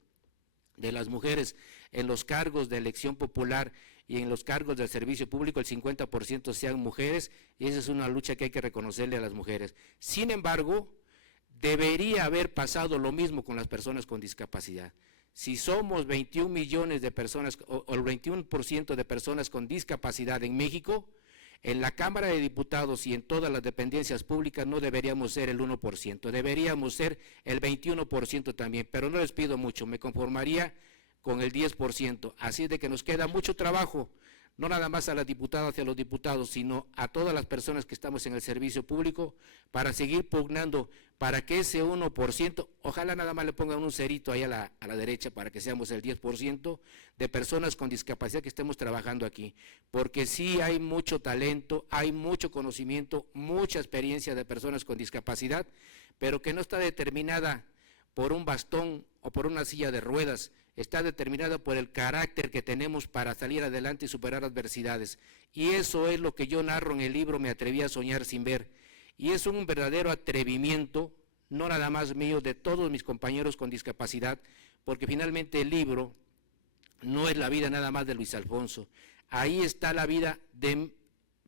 de las mujeres en los cargos de elección popular y en los cargos del servicio público, el 50% sean mujeres, y esa es una lucha que hay que reconocerle a las mujeres. Sin embargo, debería haber pasado lo mismo con las personas con discapacidad. Si somos 21 millones de personas, o el 21% de personas con discapacidad en México, en la Cámara de Diputados y en todas las dependencias públicas no deberíamos ser el 1%, deberíamos ser el 21% también, pero no les pido mucho, me conformaría con el 10%, así de que nos queda mucho trabajo, no nada más a las diputadas y a los diputados, sino a todas las personas que estamos en el servicio público, para seguir pugnando para que ese 1%, ojalá nada más le pongan un cerito ahí a la derecha para que seamos el 10% de personas con discapacidad que estemos trabajando aquí, porque sí hay mucho talento, hay mucho conocimiento, mucha experiencia de personas con discapacidad, pero que no está determinada por un bastón o por una silla de ruedas, está determinada por el carácter que tenemos para salir adelante y superar adversidades. Y eso es lo que yo narro en el libro Me atreví a soñar sin ver. Y es un verdadero atrevimiento, no nada más mío, de todos mis compañeros con discapacidad, porque finalmente el libro no es la vida nada más de Luis Alfonso. Ahí está la vida de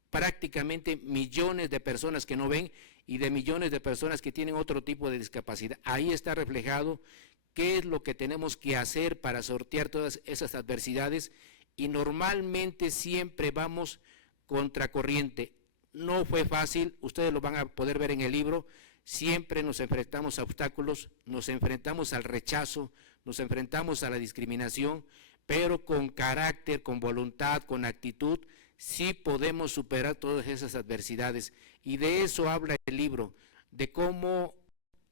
prácticamente millones de personas que no ven y de millones de personas que tienen otro tipo de discapacidad. Ahí está reflejado qué es lo que tenemos que hacer para sortear todas esas adversidades, y normalmente siempre vamos contracorriente. No fue fácil, ustedes lo van a poder ver en el libro, siempre nos enfrentamos a obstáculos, nos enfrentamos al rechazo, nos enfrentamos a la discriminación, pero con carácter, con voluntad, con actitud, sí podemos superar todas esas adversidades. Y de eso habla el libro, de cómo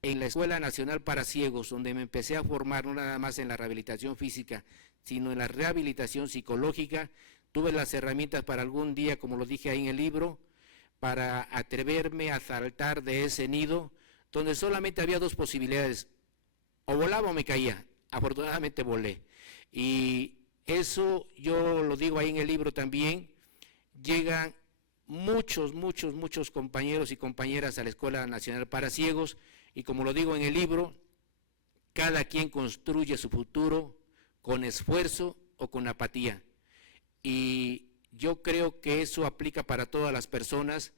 en la Escuela Nacional para Ciegos, donde me empecé a formar no nada más en la rehabilitación física, sino en la rehabilitación psicológica, tuve las herramientas para algún día, como lo dije ahí en el libro, para atreverme a saltar de ese nido, donde solamente había dos posibilidades, o volaba o me caía. Afortunadamente volé. Y eso yo lo digo ahí en el libro también, llegan muchos compañeros y compañeras a la Escuela Nacional para Ciegos, y como lo digo en el libro, cada quien construye su futuro con esfuerzo o con apatía. Y yo creo que eso aplica para todas las personas,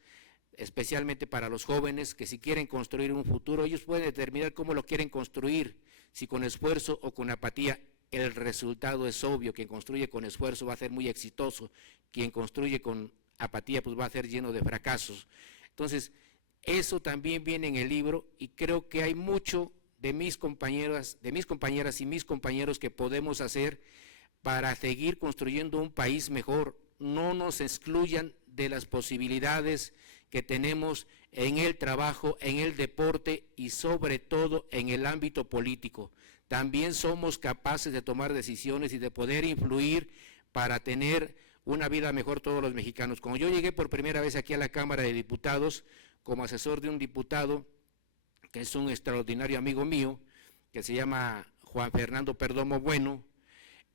especialmente para los jóvenes, que si quieren construir un futuro, ellos pueden determinar cómo lo quieren construir, si con esfuerzo o con apatía. El resultado es obvio, quien construye con esfuerzo va a ser muy exitoso, quien construye con apatía pues va a ser lleno de fracasos. Entonces, eso también viene en el libro, y creo que hay mucho de mis compañeras y mis compañeros que podemos hacer para seguir construyendo un país mejor. No nos excluyan de las posibilidades que tenemos en el trabajo, en el deporte y sobre todo en el ámbito político. También somos capaces de tomar decisiones y de poder influir para tener una vida mejor todos los mexicanos. Cuando yo llegué por primera vez aquí a la Cámara de Diputados, como asesor de un diputado, que es un extraordinario amigo mío, que se llama Juan Fernando Perdomo Bueno,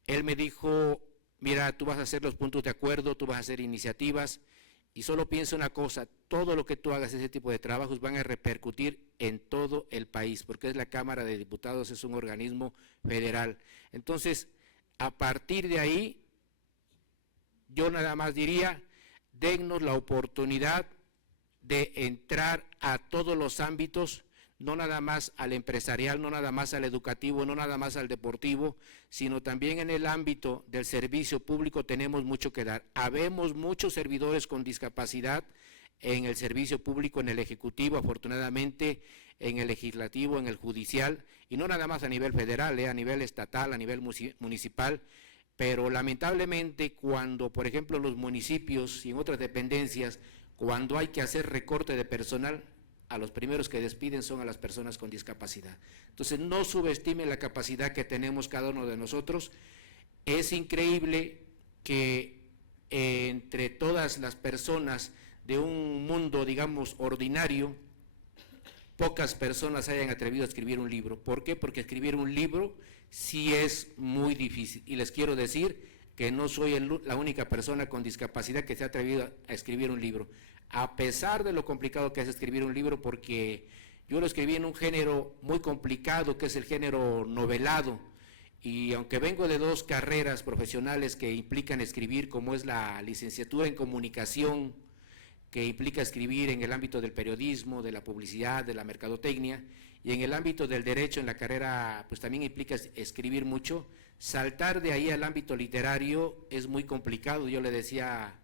él me dijo, mira, tú vas a hacer los puntos de acuerdo, tú vas a hacer iniciativas, y solo piensa una cosa, todo lo que tú hagas, ese tipo de trabajos, van a repercutir en todo el país, porque es la Cámara de Diputados, es un organismo federal. Entonces, a partir de ahí, yo nada más diría, dennos la oportunidad de entrar a todos los ámbitos, no nada más al empresarial, no nada más al educativo, no nada más al deportivo, sino también en el ámbito del servicio público tenemos mucho que dar. Habemos muchos servidores con discapacidad en el servicio público, en el ejecutivo, afortunadamente, en el legislativo, en el judicial, y no nada más a nivel federal, a nivel estatal, a nivel municipal, pero lamentablemente cuando, por ejemplo, los municipios y en otras dependencias, cuando hay que hacer recorte de personal, a los primeros que despiden son a las personas con discapacidad. Entonces, no subestimen la capacidad que tenemos cada uno de nosotros. Es increíble que entre todas las personas de un mundo, digamos, ordinario, pocas personas hayan atrevido a escribir un libro. ¿Por qué? Porque escribir un libro sí es muy difícil. Y les quiero decir, que no soy la única persona con discapacidad que se ha atrevido a escribir un libro, a pesar de lo complicado que es escribir un libro, porque yo lo escribí en un género muy complicado, que es el género novelado, y aunque vengo de 2 carreras profesionales que implican escribir, como es la licenciatura en comunicación, que implica escribir en el ámbito del periodismo, de la publicidad, de la mercadotecnia, y en el ámbito del derecho, en la carrera, pues también implica escribir mucho. Saltar de ahí al ámbito literario es muy complicado. Yo le decía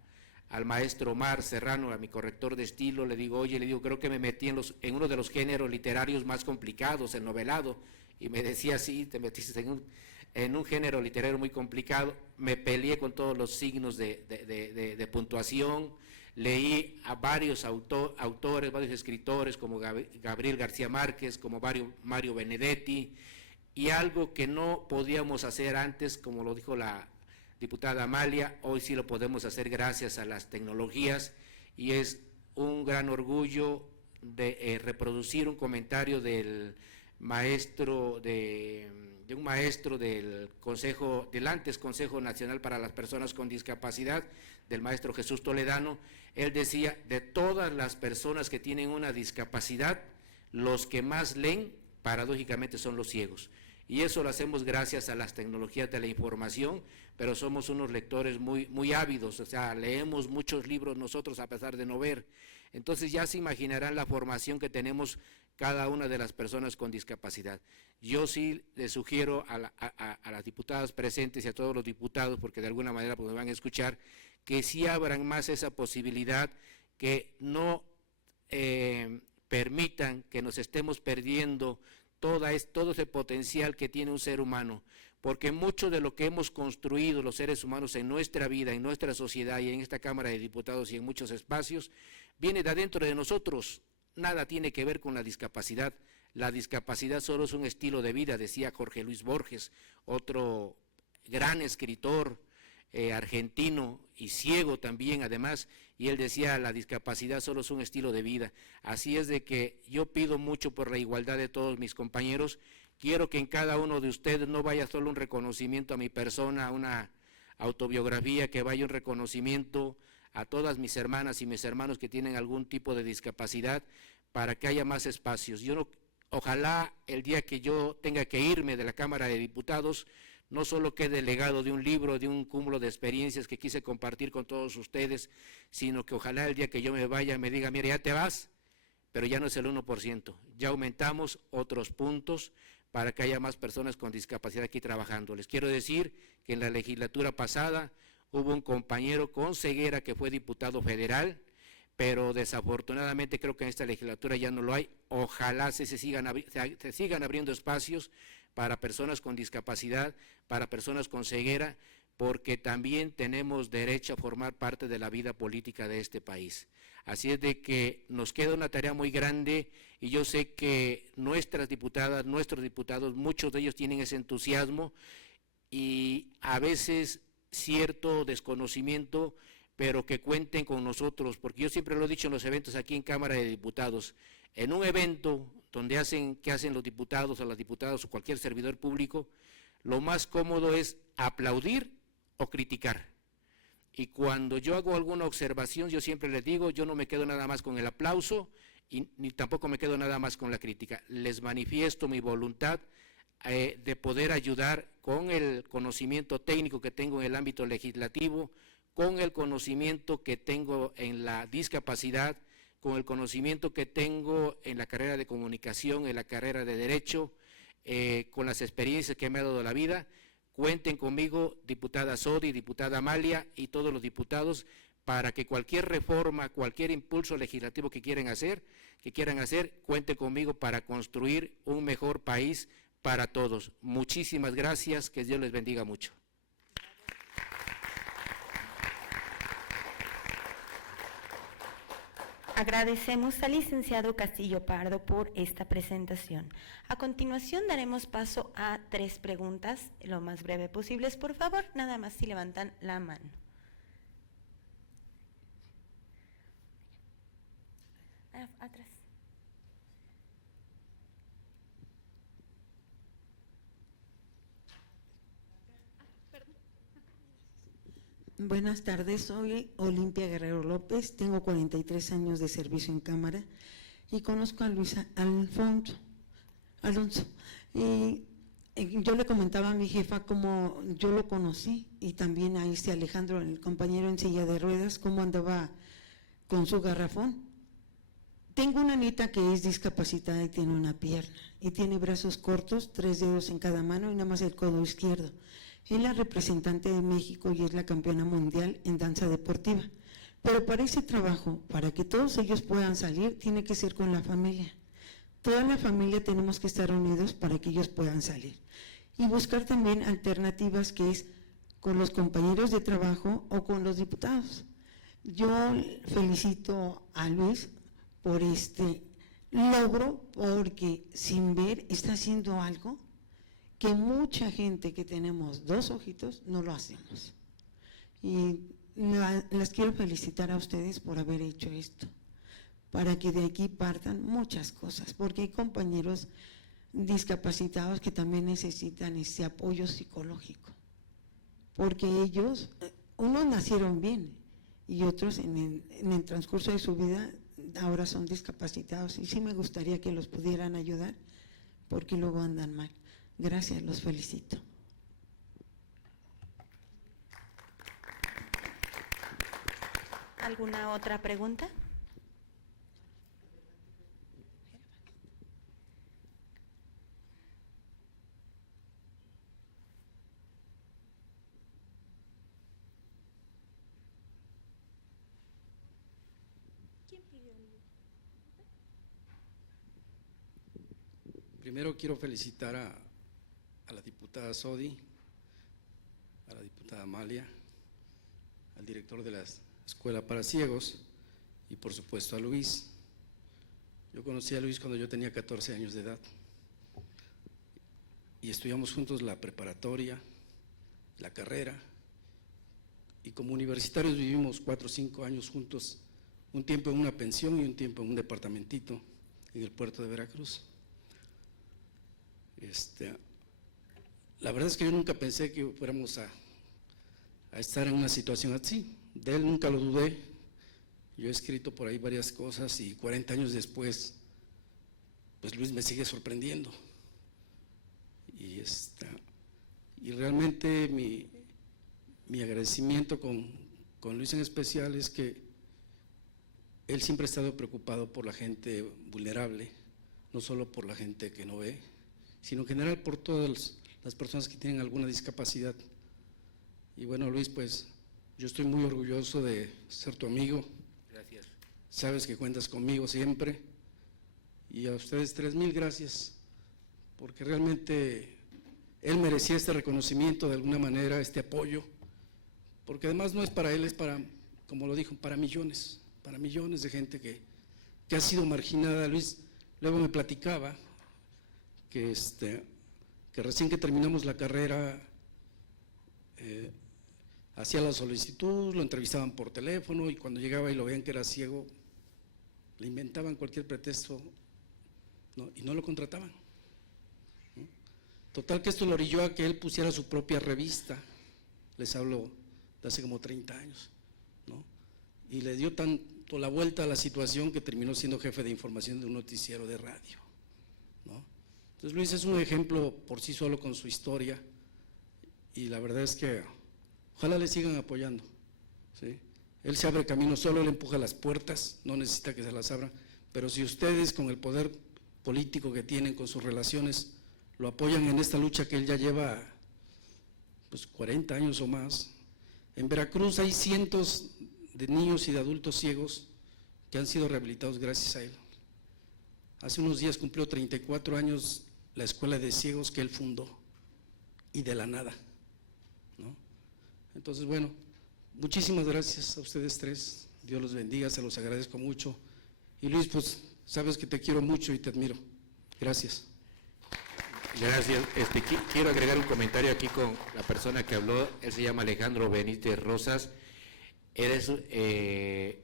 al maestro Omar Serrano, a mi corrector de estilo, le digo, oye, creo que me metí en uno de los géneros literarios más complicados, el novelado, y me decía, sí, te metiste en un género literario muy complicado. Me peleé con todos los signos de puntuación, leí a varios autores, varios escritores, como Gabriel García Márquez, como Mario Benedetti, y algo que no podíamos hacer antes, como lo dijo la diputada Amalia, hoy sí lo podemos hacer gracias a las tecnologías, y es un gran orgullo de reproducir un comentario del maestro, de un maestro del antes Consejo Nacional para las Personas con Discapacidad, del maestro Jesús Toledano. Él decía, de todas las personas que tienen una discapacidad, los que más leen, paradójicamente, son los ciegos. Y eso lo hacemos gracias a las tecnologías de la información, pero somos unos lectores muy ávidos, o sea, leemos muchos libros nosotros a pesar de no ver. Entonces ya se imaginarán la formación que tenemos cada una de las personas con discapacidad. Yo sí les sugiero a las diputadas presentes y a todos los diputados, porque de alguna manera pues, me van a escuchar, que sí abran más esa posibilidad, que no permitan que nos estemos perdiendo todo ese potencial que tiene un ser humano, porque mucho de lo que hemos construido los seres humanos en nuestra vida, en nuestra sociedad y en esta Cámara de Diputados y en muchos espacios, viene de adentro de nosotros. Nada tiene que ver con la discapacidad. La discapacidad solo es un estilo de vida, decía Jorge Luis Borges, otro gran escritor argentino y ciego también además, y él decía, la discapacidad solo es un estilo de vida. Así es de que yo pido mucho por la igualdad de todos mis compañeros. Quiero que en cada uno de ustedes no vaya solo un reconocimiento a mi persona, una autobiografía, que vaya un reconocimiento a todas mis hermanas y mis hermanos que tienen algún tipo de discapacidad, para que haya más espacios. Ojalá el día que yo tenga que irme de la Cámara de Diputados, no solo quede el legado de un libro, de un cúmulo de experiencias que quise compartir con todos ustedes, sino que ojalá el día que yo me vaya me diga, mira, ya te vas, pero ya no es el 1%, ya aumentamos otros puntos para que haya más personas con discapacidad aquí trabajando. Les quiero decir que en la legislatura pasada hubo un compañero con ceguera que fue diputado federal, pero desafortunadamente creo que en esta legislatura ya no lo hay. Ojalá se sigan abriendo espacios para personas con discapacidad, para personas con ceguera, porque también tenemos derecho a formar parte de la vida política de este país. Así es de que nos queda una tarea muy grande, y yo sé que nuestras diputadas, nuestros diputados, muchos de ellos tienen ese entusiasmo y a veces cierto desconocimiento, pero que cuenten con nosotros, porque yo siempre lo he dicho en los eventos aquí en Cámara de Diputados, en un evento donde hacen los diputados o las diputadas o cualquier servidor público, lo más cómodo es aplaudir o criticar. Y cuando yo hago alguna observación, yo siempre les digo, yo no me quedo nada más con el aplauso y ni tampoco me quedo nada más con la crítica. Les manifiesto mi voluntad de poder ayudar con el conocimiento técnico que tengo en el ámbito legislativo, con el conocimiento que tengo en la discapacidad, con el conocimiento que tengo en la carrera de comunicación, en la carrera de derecho, con las experiencias que me ha dado la vida. Cuenten conmigo, diputada Sodi, diputada Amalia y todos los diputados, para que cualquier reforma, cualquier impulso legislativo que quieran hacer, cuenten conmigo para construir un mejor país para todos. Muchísimas gracias, que Dios les bendiga mucho. Agradecemos al licenciado Castillo Pardo por esta presentación. A continuación daremos paso a 3 preguntas, lo más breve posibles, por favor, nada más si levantan la mano. Atrás. Buenas tardes, soy Olimpia Guerrero López, tengo 43 años de servicio en Cámara y conozco a Luis Alonso. Y yo le comentaba a mi jefa cómo yo lo conocí y también a Alejandro, el compañero en silla de ruedas, cómo andaba con su garrafón. Tengo una nieta que es discapacitada y tiene una pierna y tiene brazos cortos, 3 dedos en cada mano y nada más el codo izquierdo. Es la representante de México y es la campeona mundial en danza deportiva. Pero para ese trabajo, para que todos ellos puedan salir, tiene que ser con la familia. Toda la familia tenemos que estar unidos para que ellos puedan salir. Y buscar también alternativas, que es con los compañeros de trabajo o con los diputados. Yo felicito a Luis por este logro, porque sin ver está haciendo algo que mucha gente que tenemos 2 ojitos no lo hacemos. Y las quiero felicitar a ustedes por haber hecho esto, para que de aquí partan muchas cosas, porque hay compañeros discapacitados que también necesitan ese apoyo psicológico, porque ellos, unos nacieron bien y otros en el transcurso de su vida ahora son discapacitados, y sí me gustaría que los pudieran ayudar, porque luego andan mal. Gracias, los felicito. ¿Alguna otra pregunta? Primero quiero felicitar a la diputada Sodi, a la diputada Amalia, al director de la Escuela para Ciegos y por supuesto a Luis. Yo conocí a Luis cuando yo tenía 14 años de edad y estudiamos juntos la preparatoria, la carrera, y como universitarios vivimos 4 o 5 años juntos, un tiempo en una pensión y un tiempo en un departamentito en el puerto de Veracruz. La verdad es que yo nunca pensé que fuéramos a estar en una situación así. De él nunca lo dudé. Yo he escrito por ahí varias cosas y 40 años después, pues Luis me sigue sorprendiendo. Y realmente mi agradecimiento con Luis en especial es que él siempre ha estado preocupado por la gente vulnerable, no solo por la gente que no ve, sino en general por todas las personas que tienen alguna discapacidad. Y bueno, Luis, pues yo estoy muy orgulloso de ser tu amigo. Gracias. Sabes que cuentas conmigo siempre. Y a ustedes 3,000 gracias, porque realmente él merecía este reconocimiento de alguna manera, este apoyo, porque además no es para él, es para, como lo dijo, para millones de gente que ha sido marginada. Luis luego me platicaba que recién que terminamos la carrera hacía la solicitud, lo entrevistaban por teléfono y cuando llegaba y lo veían que era ciego, le inventaban cualquier pretexto, ¿no? Y no lo contrataban, ¿no? Total que esto lo orilló a que él pusiera su propia revista, les hablo de hace como 30 años, ¿no? Y le dio tanto la vuelta a la situación que terminó siendo jefe de información de un noticiero de radio, ¿no? Entonces Luis es un ejemplo por sí solo con su historia y la verdad es que ojalá le sigan apoyando, ¿sí? Él se abre camino solo, él empuja las puertas, no necesita que se las abran, pero si ustedes con el poder político que tienen, con sus relaciones, lo apoyan en esta lucha que él ya lleva pues 40 años o más. En Veracruz hay cientos de niños y de adultos ciegos que han sido rehabilitados gracias a él. Hace unos días cumplió 34 años la escuela de ciegos que él fundó, y de la nada, ¿no? Entonces, bueno, muchísimas gracias a ustedes 3, Dios los bendiga, se los agradezco mucho. Y Luis, pues sabes que te quiero mucho y te admiro. Gracias. Gracias. Quiero agregar un comentario aquí con la persona que habló. Él se llama Alejandro Benítez Rosas. Él es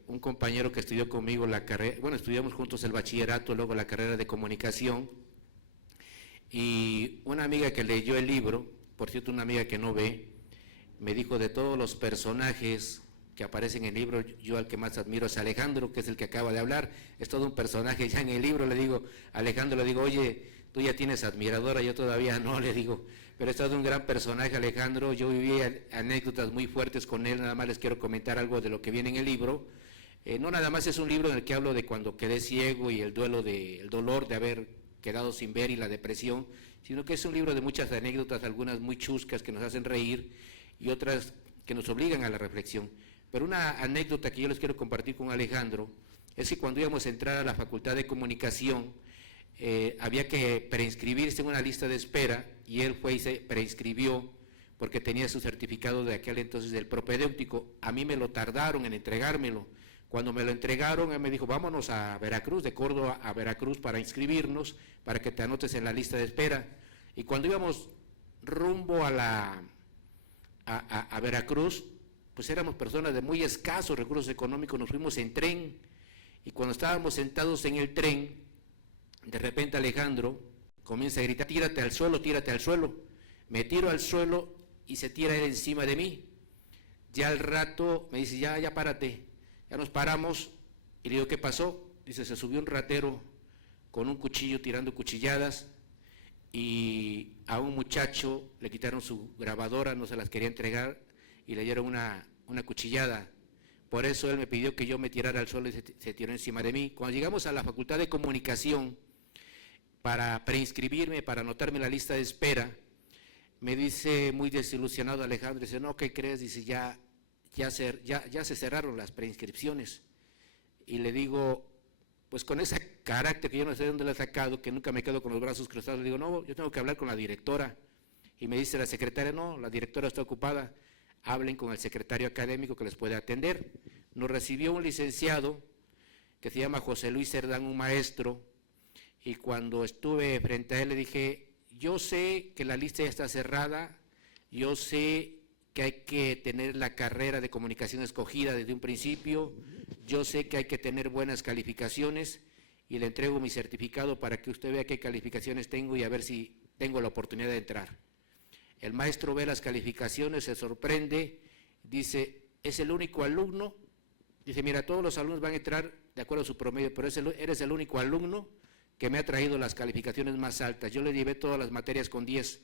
un compañero que estudió conmigo la carrera, bueno, estudiamos juntos el bachillerato, luego la carrera de comunicación. Y una amiga que leyó el libro, por cierto, una amiga que no ve, me dijo, de todos los personajes que aparecen en el libro, yo al que más admiro es Alejandro, que es el que acaba de hablar, es todo un personaje ya en el libro. Le digo, Alejandro, le digo, oye, tú ya tienes admiradora, yo todavía no, le digo, pero es todo un gran personaje, Alejandro. Yo viví anécdotas muy fuertes con él, nada más les quiero comentar algo de lo que viene en el libro. No nada más es un libro en el que hablo de cuando quedé ciego y el dolor de haber quedado sin ver y la depresión, sino que es un libro de muchas anécdotas, algunas muy chuscas que nos hacen reír y otras que nos obligan a la reflexión. Pero una anécdota que yo les quiero compartir con Alejandro es que cuando íbamos a entrar a la Facultad de Comunicación, había que preinscribirse en una lista de espera, y él fue y se preinscribió porque tenía su certificado de aquel entonces del propedéutico. A mí me lo tardaron en entregármelo. Cuando me lo entregaron, él me dijo, vámonos a Veracruz, de Córdoba a Veracruz para inscribirnos, para que te anotes en la lista de espera. Y cuando íbamos rumbo a Veracruz, pues éramos personas de muy escasos recursos económicos, nos fuimos en tren, y cuando estábamos sentados en el tren, de repente Alejandro comienza a gritar, tírate al suelo, tírate al suelo. Me tiro al suelo y se tira él encima de mí. Ya al rato me dice, ya párate. Ya nos paramos y le digo, ¿qué pasó? Dice, se subió un ratero con un cuchillo tirando cuchilladas, y a un muchacho le quitaron su grabadora, no se las quería entregar, y le dieron una cuchillada. Por eso él me pidió que yo me tirara al suelo y se tiró encima de mí. Cuando llegamos a la Facultad de Comunicación para preinscribirme, para anotarme en la lista de espera, me dice muy desilusionado Alejandro, dice, no, ¿qué crees? Dice, ya se cerraron las preinscripciones. Y le digo, pues con ese carácter que yo no sé de dónde lo he sacado, que nunca me quedo con los brazos cruzados, le digo, no, yo tengo que hablar con la directora. Y me dice la secretaria, no, la directora está ocupada, hablen con el secretario académico que les puede atender. Nos recibió un licenciado que se llama José Luis Cerdán, un maestro, y cuando estuve frente a él le dije, yo sé que la lista ya está cerrada, yo sé que hay que tener la carrera de comunicación escogida desde un principio, yo sé que hay que tener buenas calificaciones, y le entrego mi certificado para que usted vea qué calificaciones tengo y a ver si tengo la oportunidad de entrar. El maestro ve las calificaciones, se sorprende, dice, es el único alumno, dice, mira, todos los alumnos van a entrar de acuerdo a su promedio, pero eres el único alumno que me ha traído las calificaciones más altas. Yo le llevé todas las materias con 10,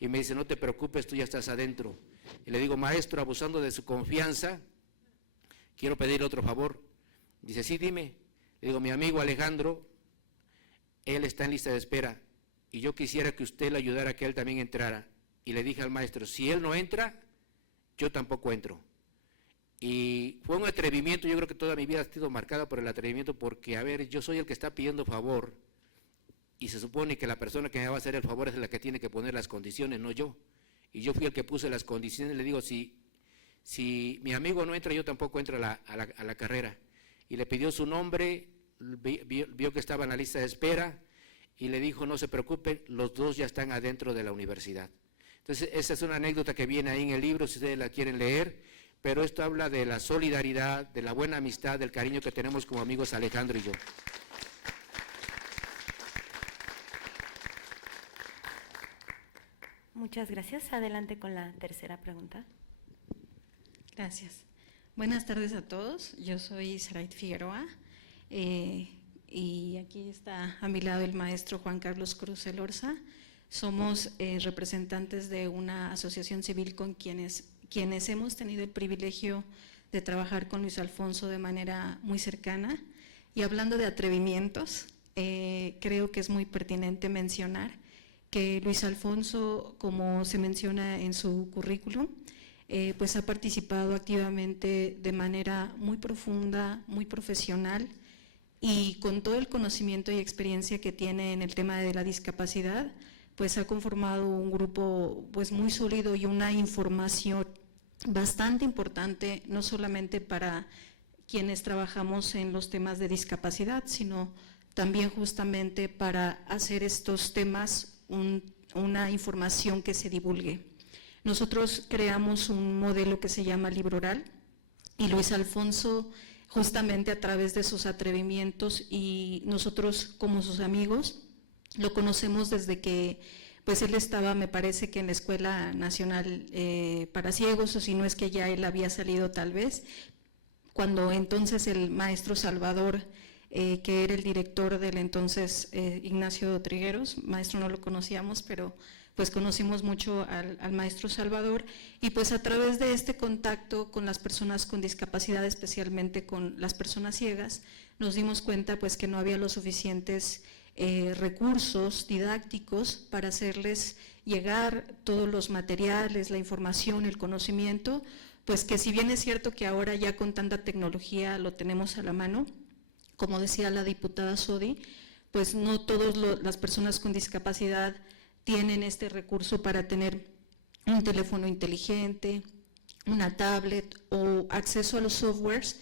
y me dice, no te preocupes, tú ya estás adentro. Y le digo, maestro, abusando de su confianza, quiero pedir otro favor. Dice, sí, dime. Le digo, mi amigo Alejandro, él está en lista de espera, y yo quisiera que usted le ayudara a que él también entrara. Y le dije al maestro, si él no entra, yo tampoco entro. Y fue un atrevimiento, yo creo que toda mi vida ha sido marcada por el atrevimiento, porque, a ver, yo soy el que está pidiendo favor, y se supone que la persona que me va a hacer el favor es la que tiene que poner las condiciones, no yo. Y yo fui el que puse las condiciones, le digo, si mi amigo no entra, yo tampoco entro a la carrera. Y le pidió su nombre, vio que estaba en la lista de espera, y le dijo, no se preocupen, los dos ya están adentro de la universidad. Entonces, esa es una anécdota que viene ahí en el libro, si ustedes la quieren leer, pero esto habla de la solidaridad, de la buena amistad, del cariño que tenemos como amigos Alejandro y yo. Muchas gracias. Adelante con la tercera pregunta. Gracias. Buenas tardes a todos. Yo soy Sarait Figueroa y aquí está a mi lado el maestro Juan Carlos Cruz Elorza. Somos representantes de una asociación civil con quienes hemos tenido el privilegio de trabajar con Luis Alfonso de manera muy cercana. Y hablando de atrevimientos, creo que es muy pertinente mencionar que Luis Alfonso, como se menciona en su currículum, pues ha participado activamente de manera muy profunda, muy profesional, y con todo el conocimiento y experiencia que tiene en el tema de la discapacidad, pues ha conformado un grupo pues muy sólido y una información bastante importante, no solamente para quienes trabajamos en los temas de discapacidad, sino también justamente para hacer estos temas una información que se divulgue. Nosotros creamos un modelo que se llama Libro Oral, y Luis Alfonso, justamente a través de sus atrevimientos, y nosotros como sus amigos, lo conocemos desde que pues él estaba, me parece que en la Escuela Nacional para Ciegos, o si no es que ya él había salido tal vez, cuando entonces el maestro Salvador, que era el director del entonces Ignacio Trigueros, maestro no lo conocíamos, pero pues conocimos mucho al maestro Salvador, y pues a través de este contacto con las personas con discapacidad, especialmente con las personas ciegas, nos dimos cuenta pues que no había los suficientes recursos didácticos para hacerles llegar todos los materiales, la información, el conocimiento, pues que si bien es cierto que ahora ya con tanta tecnología lo tenemos a la mano, como decía la diputada Sodi, pues no todas las personas con discapacidad tienen este recurso para tener un teléfono inteligente, una tablet o acceso a los softwares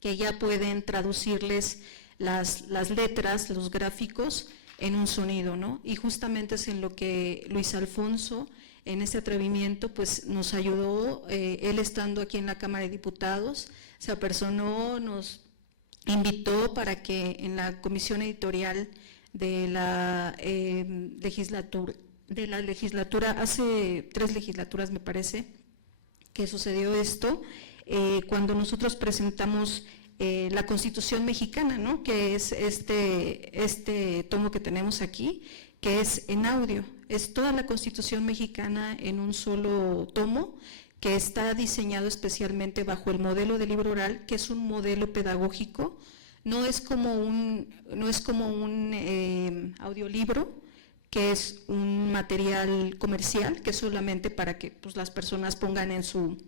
que ya pueden traducirles las letras, los gráficos en un sonido, ¿no? Y justamente es en lo que Luis Alfonso, en este atrevimiento, pues nos ayudó, él estando aquí en la Cámara de Diputados, se apersonó, nos invitó para que en la comisión editorial de la legislatura, hace 3 legislaturas me parece, que sucedió esto, cuando nosotros presentamos la Constitución mexicana, ¿no? Que es este tomo que tenemos aquí, que es en audio, es toda la Constitución mexicana en un solo tomo, que está diseñado especialmente bajo el modelo de libro oral, que es un modelo pedagógico, no es como un audiolibro, que es un material comercial, que es solamente para que pues, las personas pongan en su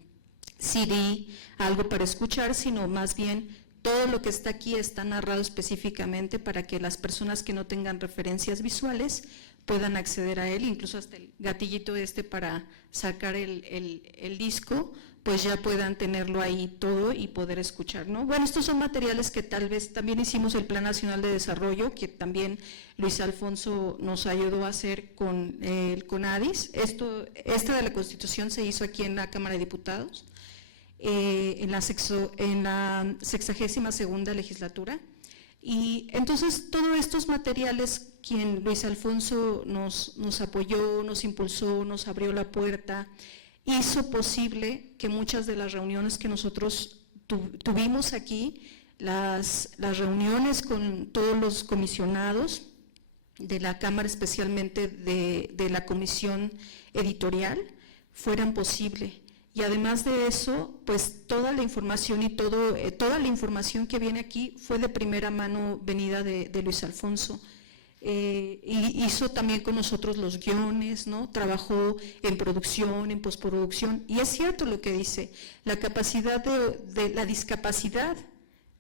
CD algo para escuchar, sino más bien todo lo que está aquí está narrado específicamente para que las personas que no tengan referencias visuales puedan acceder a él, incluso hasta el gatillito para sacar el disco, pues ya puedan tenerlo ahí todo y poder escuchar, ¿no? Bueno, estos son materiales que tal vez también hicimos el Plan Nacional de Desarrollo, que también Luis Alfonso nos ayudó a hacer con el CONADIS. Esta de la Constitución se hizo aquí en la Cámara de Diputados, en la 62ª legislatura. Y entonces todos estos materiales, quien Luis Alfonso nos apoyó, nos impulsó, nos abrió la puerta, hizo posible que muchas de las reuniones que nosotros tuvimos aquí, las reuniones con todos los comisionados de la Cámara, especialmente de la comisión editorial, fueran posible. Y además de eso, pues toda la información y toda la información que viene aquí fue de primera mano venida de Luis Alfonso. Y hizo también con nosotros los guiones, ¿no? Trabajó en producción, en postproducción, y es cierto lo que dice, la capacidad de la discapacidad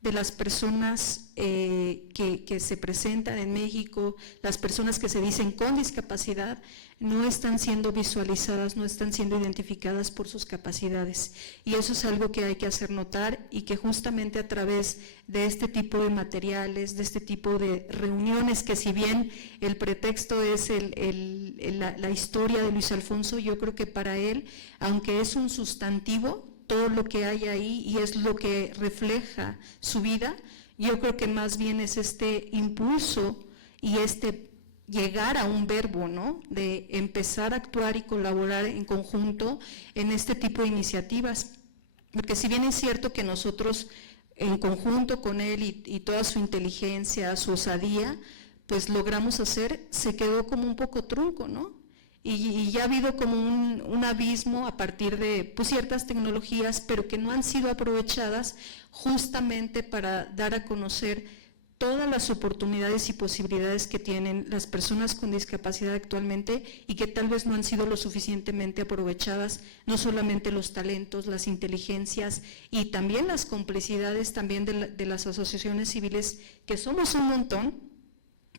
de las personas que se presentan en México, las personas que se dicen con discapacidad, no están siendo visualizadas, no están siendo identificadas por sus capacidades. Y eso es algo que hay que hacer notar y que justamente a través de este tipo de materiales, de este tipo de reuniones, que si bien el pretexto es la historia de Luis Alfonso, yo creo que para él, aunque es un sustantivo, todo lo que hay ahí y es lo que refleja su vida, yo creo que más bien es este impulso y llegar a un verbo, ¿no? De empezar a actuar y colaborar en conjunto en este tipo de iniciativas. Porque si bien es cierto que nosotros en conjunto con él y toda su inteligencia, su osadía, pues logramos hacer, se quedó como un poco trunco, ¿no? Y ya ha habido como un abismo a partir de pues, ciertas tecnologías, pero que no han sido aprovechadas justamente para dar a conocer todas las oportunidades y posibilidades que tienen las personas con discapacidad actualmente y que tal vez no han sido lo suficientemente aprovechadas, no solamente los talentos, las inteligencias y también las complicidades también de las asociaciones civiles, que somos un montón,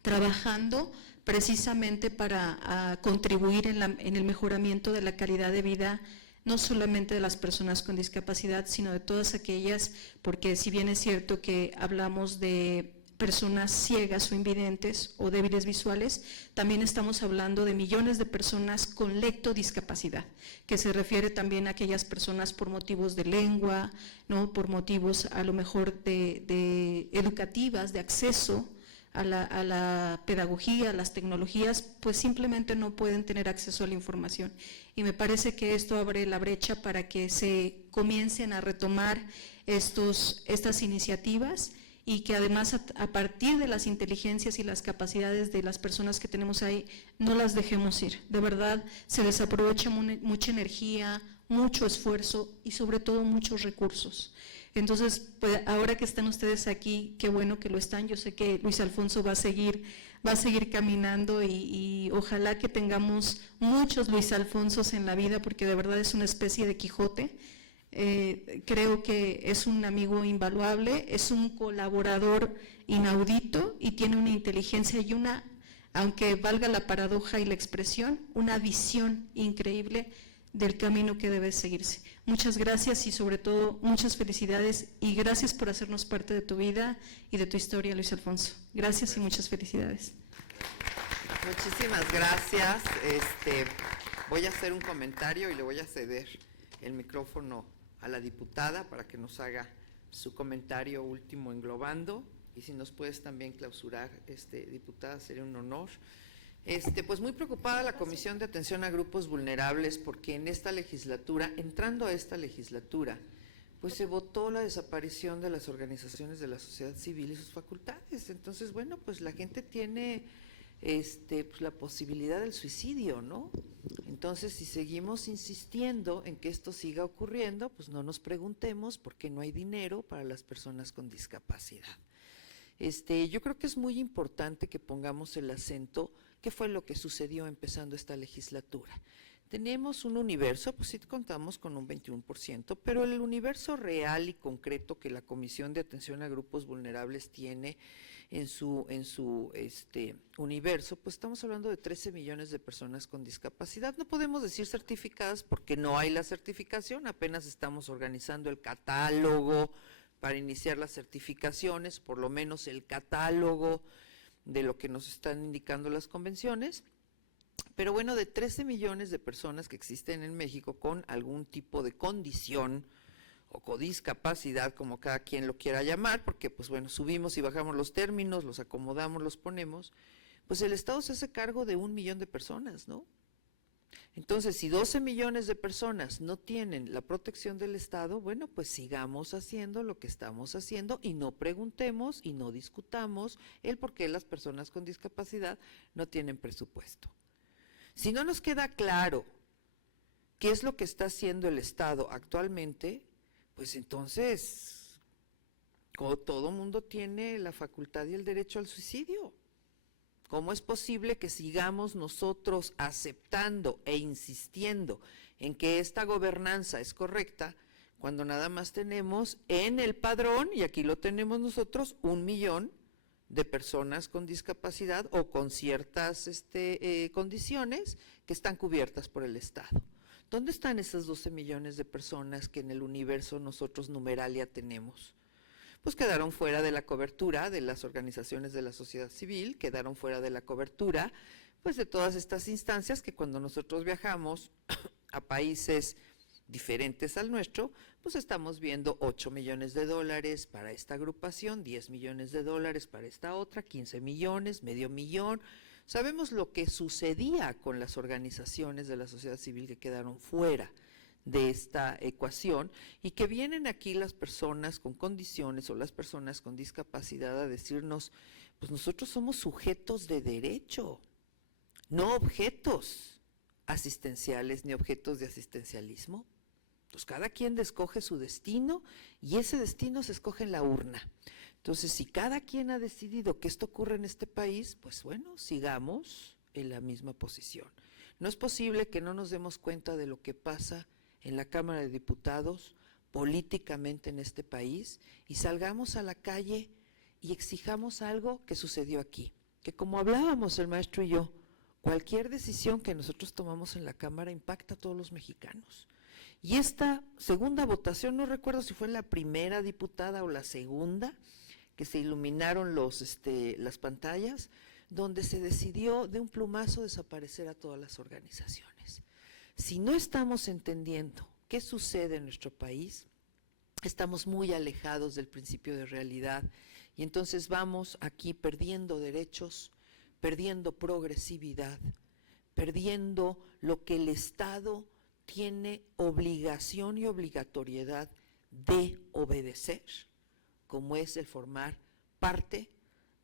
trabajando precisamente para contribuir en el mejoramiento de la calidad de vida, no solamente de las personas con discapacidad, sino de todas aquellas, porque si bien es cierto que hablamos de personas ciegas o invidentes o débiles visuales, también estamos hablando de millones de personas con lectodiscapacidad, que se refiere también a aquellas personas por motivos de lengua, ¿no? Por motivos a lo mejor de educativas, de acceso a la pedagogía, a las tecnologías, pues simplemente no pueden tener acceso a la información. Y me parece que esto abre la brecha para que se comiencen a retomar estas iniciativas y que además a partir de las inteligencias y las capacidades de las personas que tenemos ahí, no las dejemos ir. De verdad, se desaprovecha mucha energía, mucho esfuerzo y sobre todo muchos recursos. Entonces, pues, ahora que están ustedes aquí, qué bueno que lo están. Yo sé que Luis Alfonso va a seguir caminando y ojalá que tengamos muchos Luis Alfonsos en la vida, porque de verdad es una especie de Quijote. Creo que es un amigo invaluable, es un colaborador inaudito y tiene una inteligencia y aunque valga la paradoja y la expresión, una visión increíble del camino que debe seguirse. Muchas gracias y sobre todo muchas felicidades y gracias por hacernos parte de tu vida y de tu historia, Luis Alfonso. Gracias y muchas felicidades. Muchísimas gracias. Voy a hacer un comentario y le voy a ceder el micrófono a la diputada para que nos haga su comentario último englobando, y si nos puedes también clausurar, diputada, sería un honor. Pues muy preocupada la Comisión de Atención a Grupos Vulnerables, porque en esta legislatura, entrando a esta legislatura, pues se votó la desaparición de las organizaciones de la sociedad civil y sus facultades. Entonces, bueno, pues la gente tiene pues la posibilidad del suicidio, ¿no? Entonces, si seguimos insistiendo en que esto siga ocurriendo, pues no nos preguntemos por qué no hay dinero para las personas con discapacidad. Yo creo que es muy importante que pongamos el acento, qué fue lo que sucedió empezando esta legislatura. Tenemos un universo, pues sí contamos con un 21%, pero el universo real y concreto que la Comisión de Atención a Grupos Vulnerables tiene en su universo, pues estamos hablando de 13 millones de personas con discapacidad. No podemos decir certificadas porque no hay la certificación, apenas estamos organizando el catálogo para iniciar las certificaciones, por lo menos el catálogo de lo que nos están indicando las convenciones. Pero bueno, de 13 millones de personas que existen en México con algún tipo de condición o codiscapacidad, como cada quien lo quiera llamar, porque pues bueno, subimos y bajamos los términos, los acomodamos, los ponemos, pues el Estado se hace cargo de 1 millón de personas, ¿no? Entonces, si 12 millones de personas no tienen la protección del Estado, bueno, pues sigamos haciendo lo que estamos haciendo y no preguntemos y no discutamos el por qué las personas con discapacidad no tienen presupuesto. Si no nos queda claro qué es lo que está haciendo el Estado actualmente, pues entonces todo mundo tiene la facultad y el derecho al suicidio. ¿Cómo es posible que sigamos nosotros aceptando e insistiendo en que esta gobernanza es correcta cuando nada más tenemos en el padrón, y aquí lo tenemos nosotros, 1 millón de personas con discapacidad o con ciertas condiciones que están cubiertas por el Estado? ¿Dónde están esas 12 millones de personas que en el universo nosotros numeralia tenemos? Pues quedaron fuera de la cobertura de las organizaciones de la sociedad civil, quedaron fuera de la cobertura pues de todas estas instancias que cuando nosotros viajamos a países diferentes al nuestro, pues estamos viendo 8 millones de dólares para esta agrupación, 10 millones de dólares para esta otra, 15 millones, medio millón. Sabemos lo que sucedía con las organizaciones de la sociedad civil que quedaron fuera de esta ecuación, y que vienen aquí las personas con condiciones o las personas con discapacidad a decirnos, pues nosotros somos sujetos de derecho, no objetos asistenciales ni objetos de asistencialismo. Pues cada quien escoge su destino y ese destino se escoge en la urna. Entonces, si cada quien ha decidido que esto ocurre en este país, pues bueno, sigamos en la misma posición. No es posible que no nos demos cuenta de lo que pasa en la Cámara de Diputados, políticamente en este país, y salgamos a la calle y exijamos algo que sucedió aquí, que como hablábamos el maestro y yo, cualquier decisión que nosotros tomamos en la Cámara impacta a todos los mexicanos. Y esta segunda votación, no recuerdo si fue la primera diputada o la segunda, que se iluminaron las pantallas, donde se decidió de un plumazo desaparecer a todas las organizaciones. Si no estamos entendiendo qué sucede en nuestro país, estamos muy alejados del principio de realidad Y entonces vamos aquí perdiendo derechos, perdiendo progresividad, perdiendo lo que el Estado tiene obligación y obligatoriedad de obedecer, como es el formar parte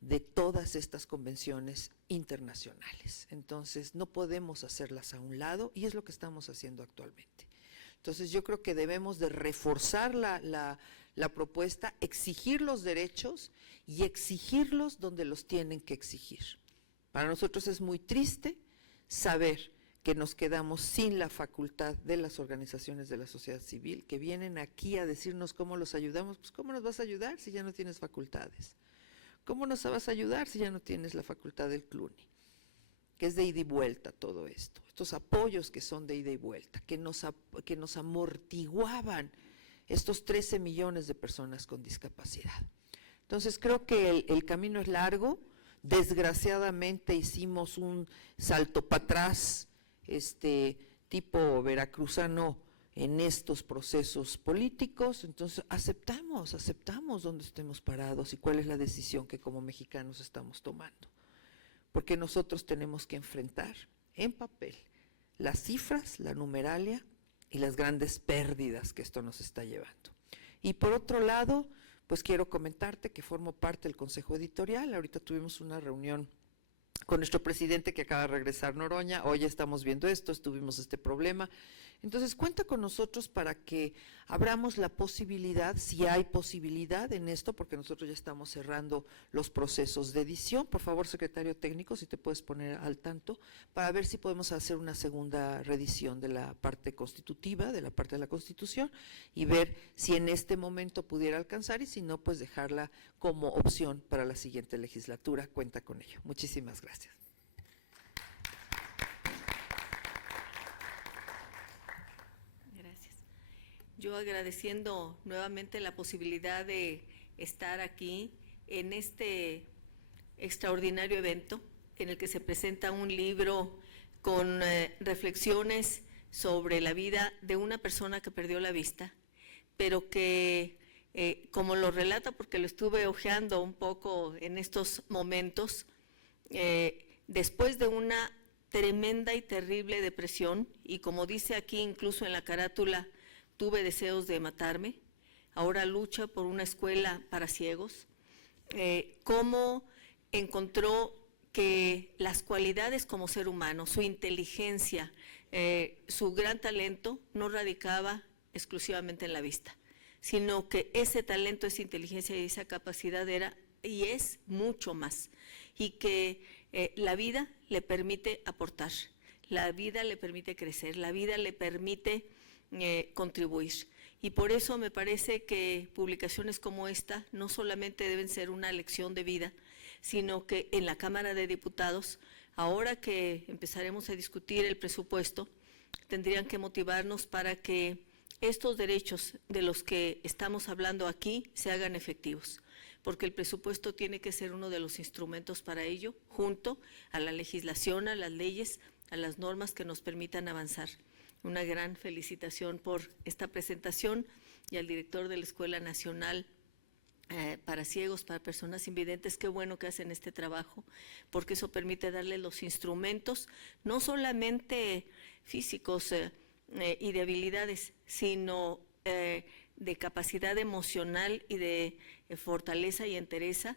de todas estas convenciones internacionales. Entonces no podemos hacerlas a un lado y es lo que estamos haciendo actualmente. Entonces yo creo que debemos de reforzar la propuesta, exigir los derechos y exigirlos donde los tienen que exigir. Para nosotros es muy triste saber que nos quedamos sin la facultad de las organizaciones de la sociedad civil que vienen aquí a decirnos cómo los ayudamos. Pues ¿cómo nos vas a ayudar si ya no tienes facultades? ¿Cómo nos vas a ayudar si ya no tienes la facultad del CLUNY? Que es de ida y vuelta todo esto. Estos apoyos que son de ida y vuelta, que nos amortiguaban estos 13 millones de personas con discapacidad. Entonces creo que el camino es largo. Desgraciadamente hicimos un salto para atrás, tipo veracruzano en estos procesos políticos, entonces aceptamos dónde estemos parados y cuál es la decisión que como mexicanos estamos tomando. Porque nosotros tenemos que enfrentar en papel las cifras, la numeralia y las grandes pérdidas que esto nos está llevando. Y por otro lado, pues quiero comentarte que formo parte del Consejo Editorial. Ahorita tuvimos una reunión con nuestro presidente que acaba de regresar, Noroña. Hoy estamos viendo esto, tuvimos este problema. Entonces cuenta con nosotros para que abramos la posibilidad, si hay posibilidad en esto, porque nosotros ya estamos cerrando los procesos de edición. Por favor, secretario técnico, si te puedes poner al tanto, para ver si podemos hacer una segunda reedición de la parte constitutiva, de la parte de la Constitución, y ver si en este momento pudiera alcanzar, y si no, pues dejarla como opción para la siguiente legislatura. Cuenta con ello. Muchísimas gracias. Yo agradeciendo nuevamente la posibilidad de estar aquí en este extraordinario evento en el que se presenta un libro con reflexiones sobre la vida de una persona que perdió la vista, pero que, como lo relata, porque lo estuve hojeando un poco en estos momentos, después de una tremenda y terrible depresión, y como dice aquí incluso en la carátula, tuve deseos de matarme, ahora lucha por una escuela para ciegos, cómo encontró que las cualidades como ser humano, su inteligencia, su gran talento no radicaba exclusivamente en la vista, sino que ese talento, esa inteligencia y esa capacidad era y es mucho más, y que la vida le permite aportar, la vida le permite crecer, la vida le permite contribuir. Y por eso me parece que publicaciones como esta no solamente deben ser una lección de vida, sino que en la Cámara de Diputados, ahora que empezaremos a discutir el presupuesto, tendrían que motivarnos para que estos derechos de los que estamos hablando aquí se hagan efectivos, porque el presupuesto tiene que ser uno de los instrumentos para ello, junto a la legislación, a las leyes, a las normas que nos permitan avanzar. Una gran felicitación por esta presentación y al director de la Escuela Nacional para Ciegos, para Personas Invidentes. Qué bueno que hacen este trabajo, porque eso permite darle los instrumentos, no solamente físicos y de habilidades, sino de capacidad emocional y de fortaleza y entereza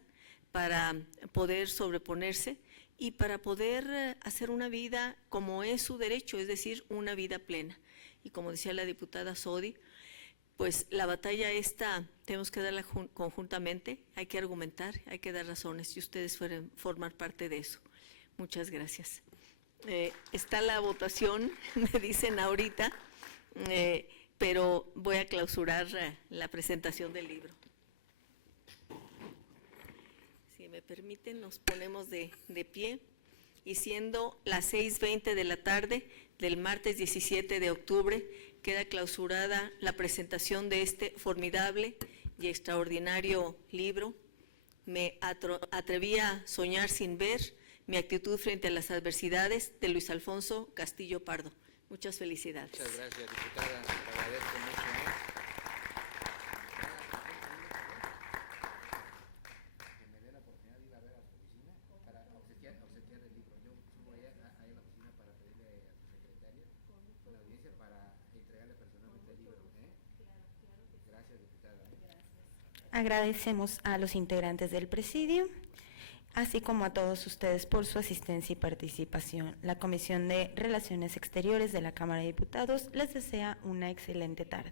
para poder sobreponerse y para poder hacer una vida como es su derecho, es decir, una vida plena. Y como decía la diputada Sodi, pues la batalla esta tenemos que darla conjuntamente, hay que argumentar, hay que dar razones, y ustedes pueden formar parte de eso. Muchas gracias. Está la votación, me dicen ahorita, pero voy a clausurar la presentación del libro. Si me permiten, nos ponemos de pie, y siendo las 6:20 de la tarde del martes 17 de octubre, queda clausurada la presentación de este formidable y extraordinario libro. Me atreví a soñar sin ver, mi actitud frente a las adversidades, de Luis Alfonso Castillo Pardo. Muchas felicidades. Muchas gracias, diputada. Te agradezco mucho. Agradecemos a los integrantes del presidio, así como a todos ustedes por su asistencia y participación. La Comisión de Relaciones Exteriores de la Cámara de Diputados les desea una excelente tarde.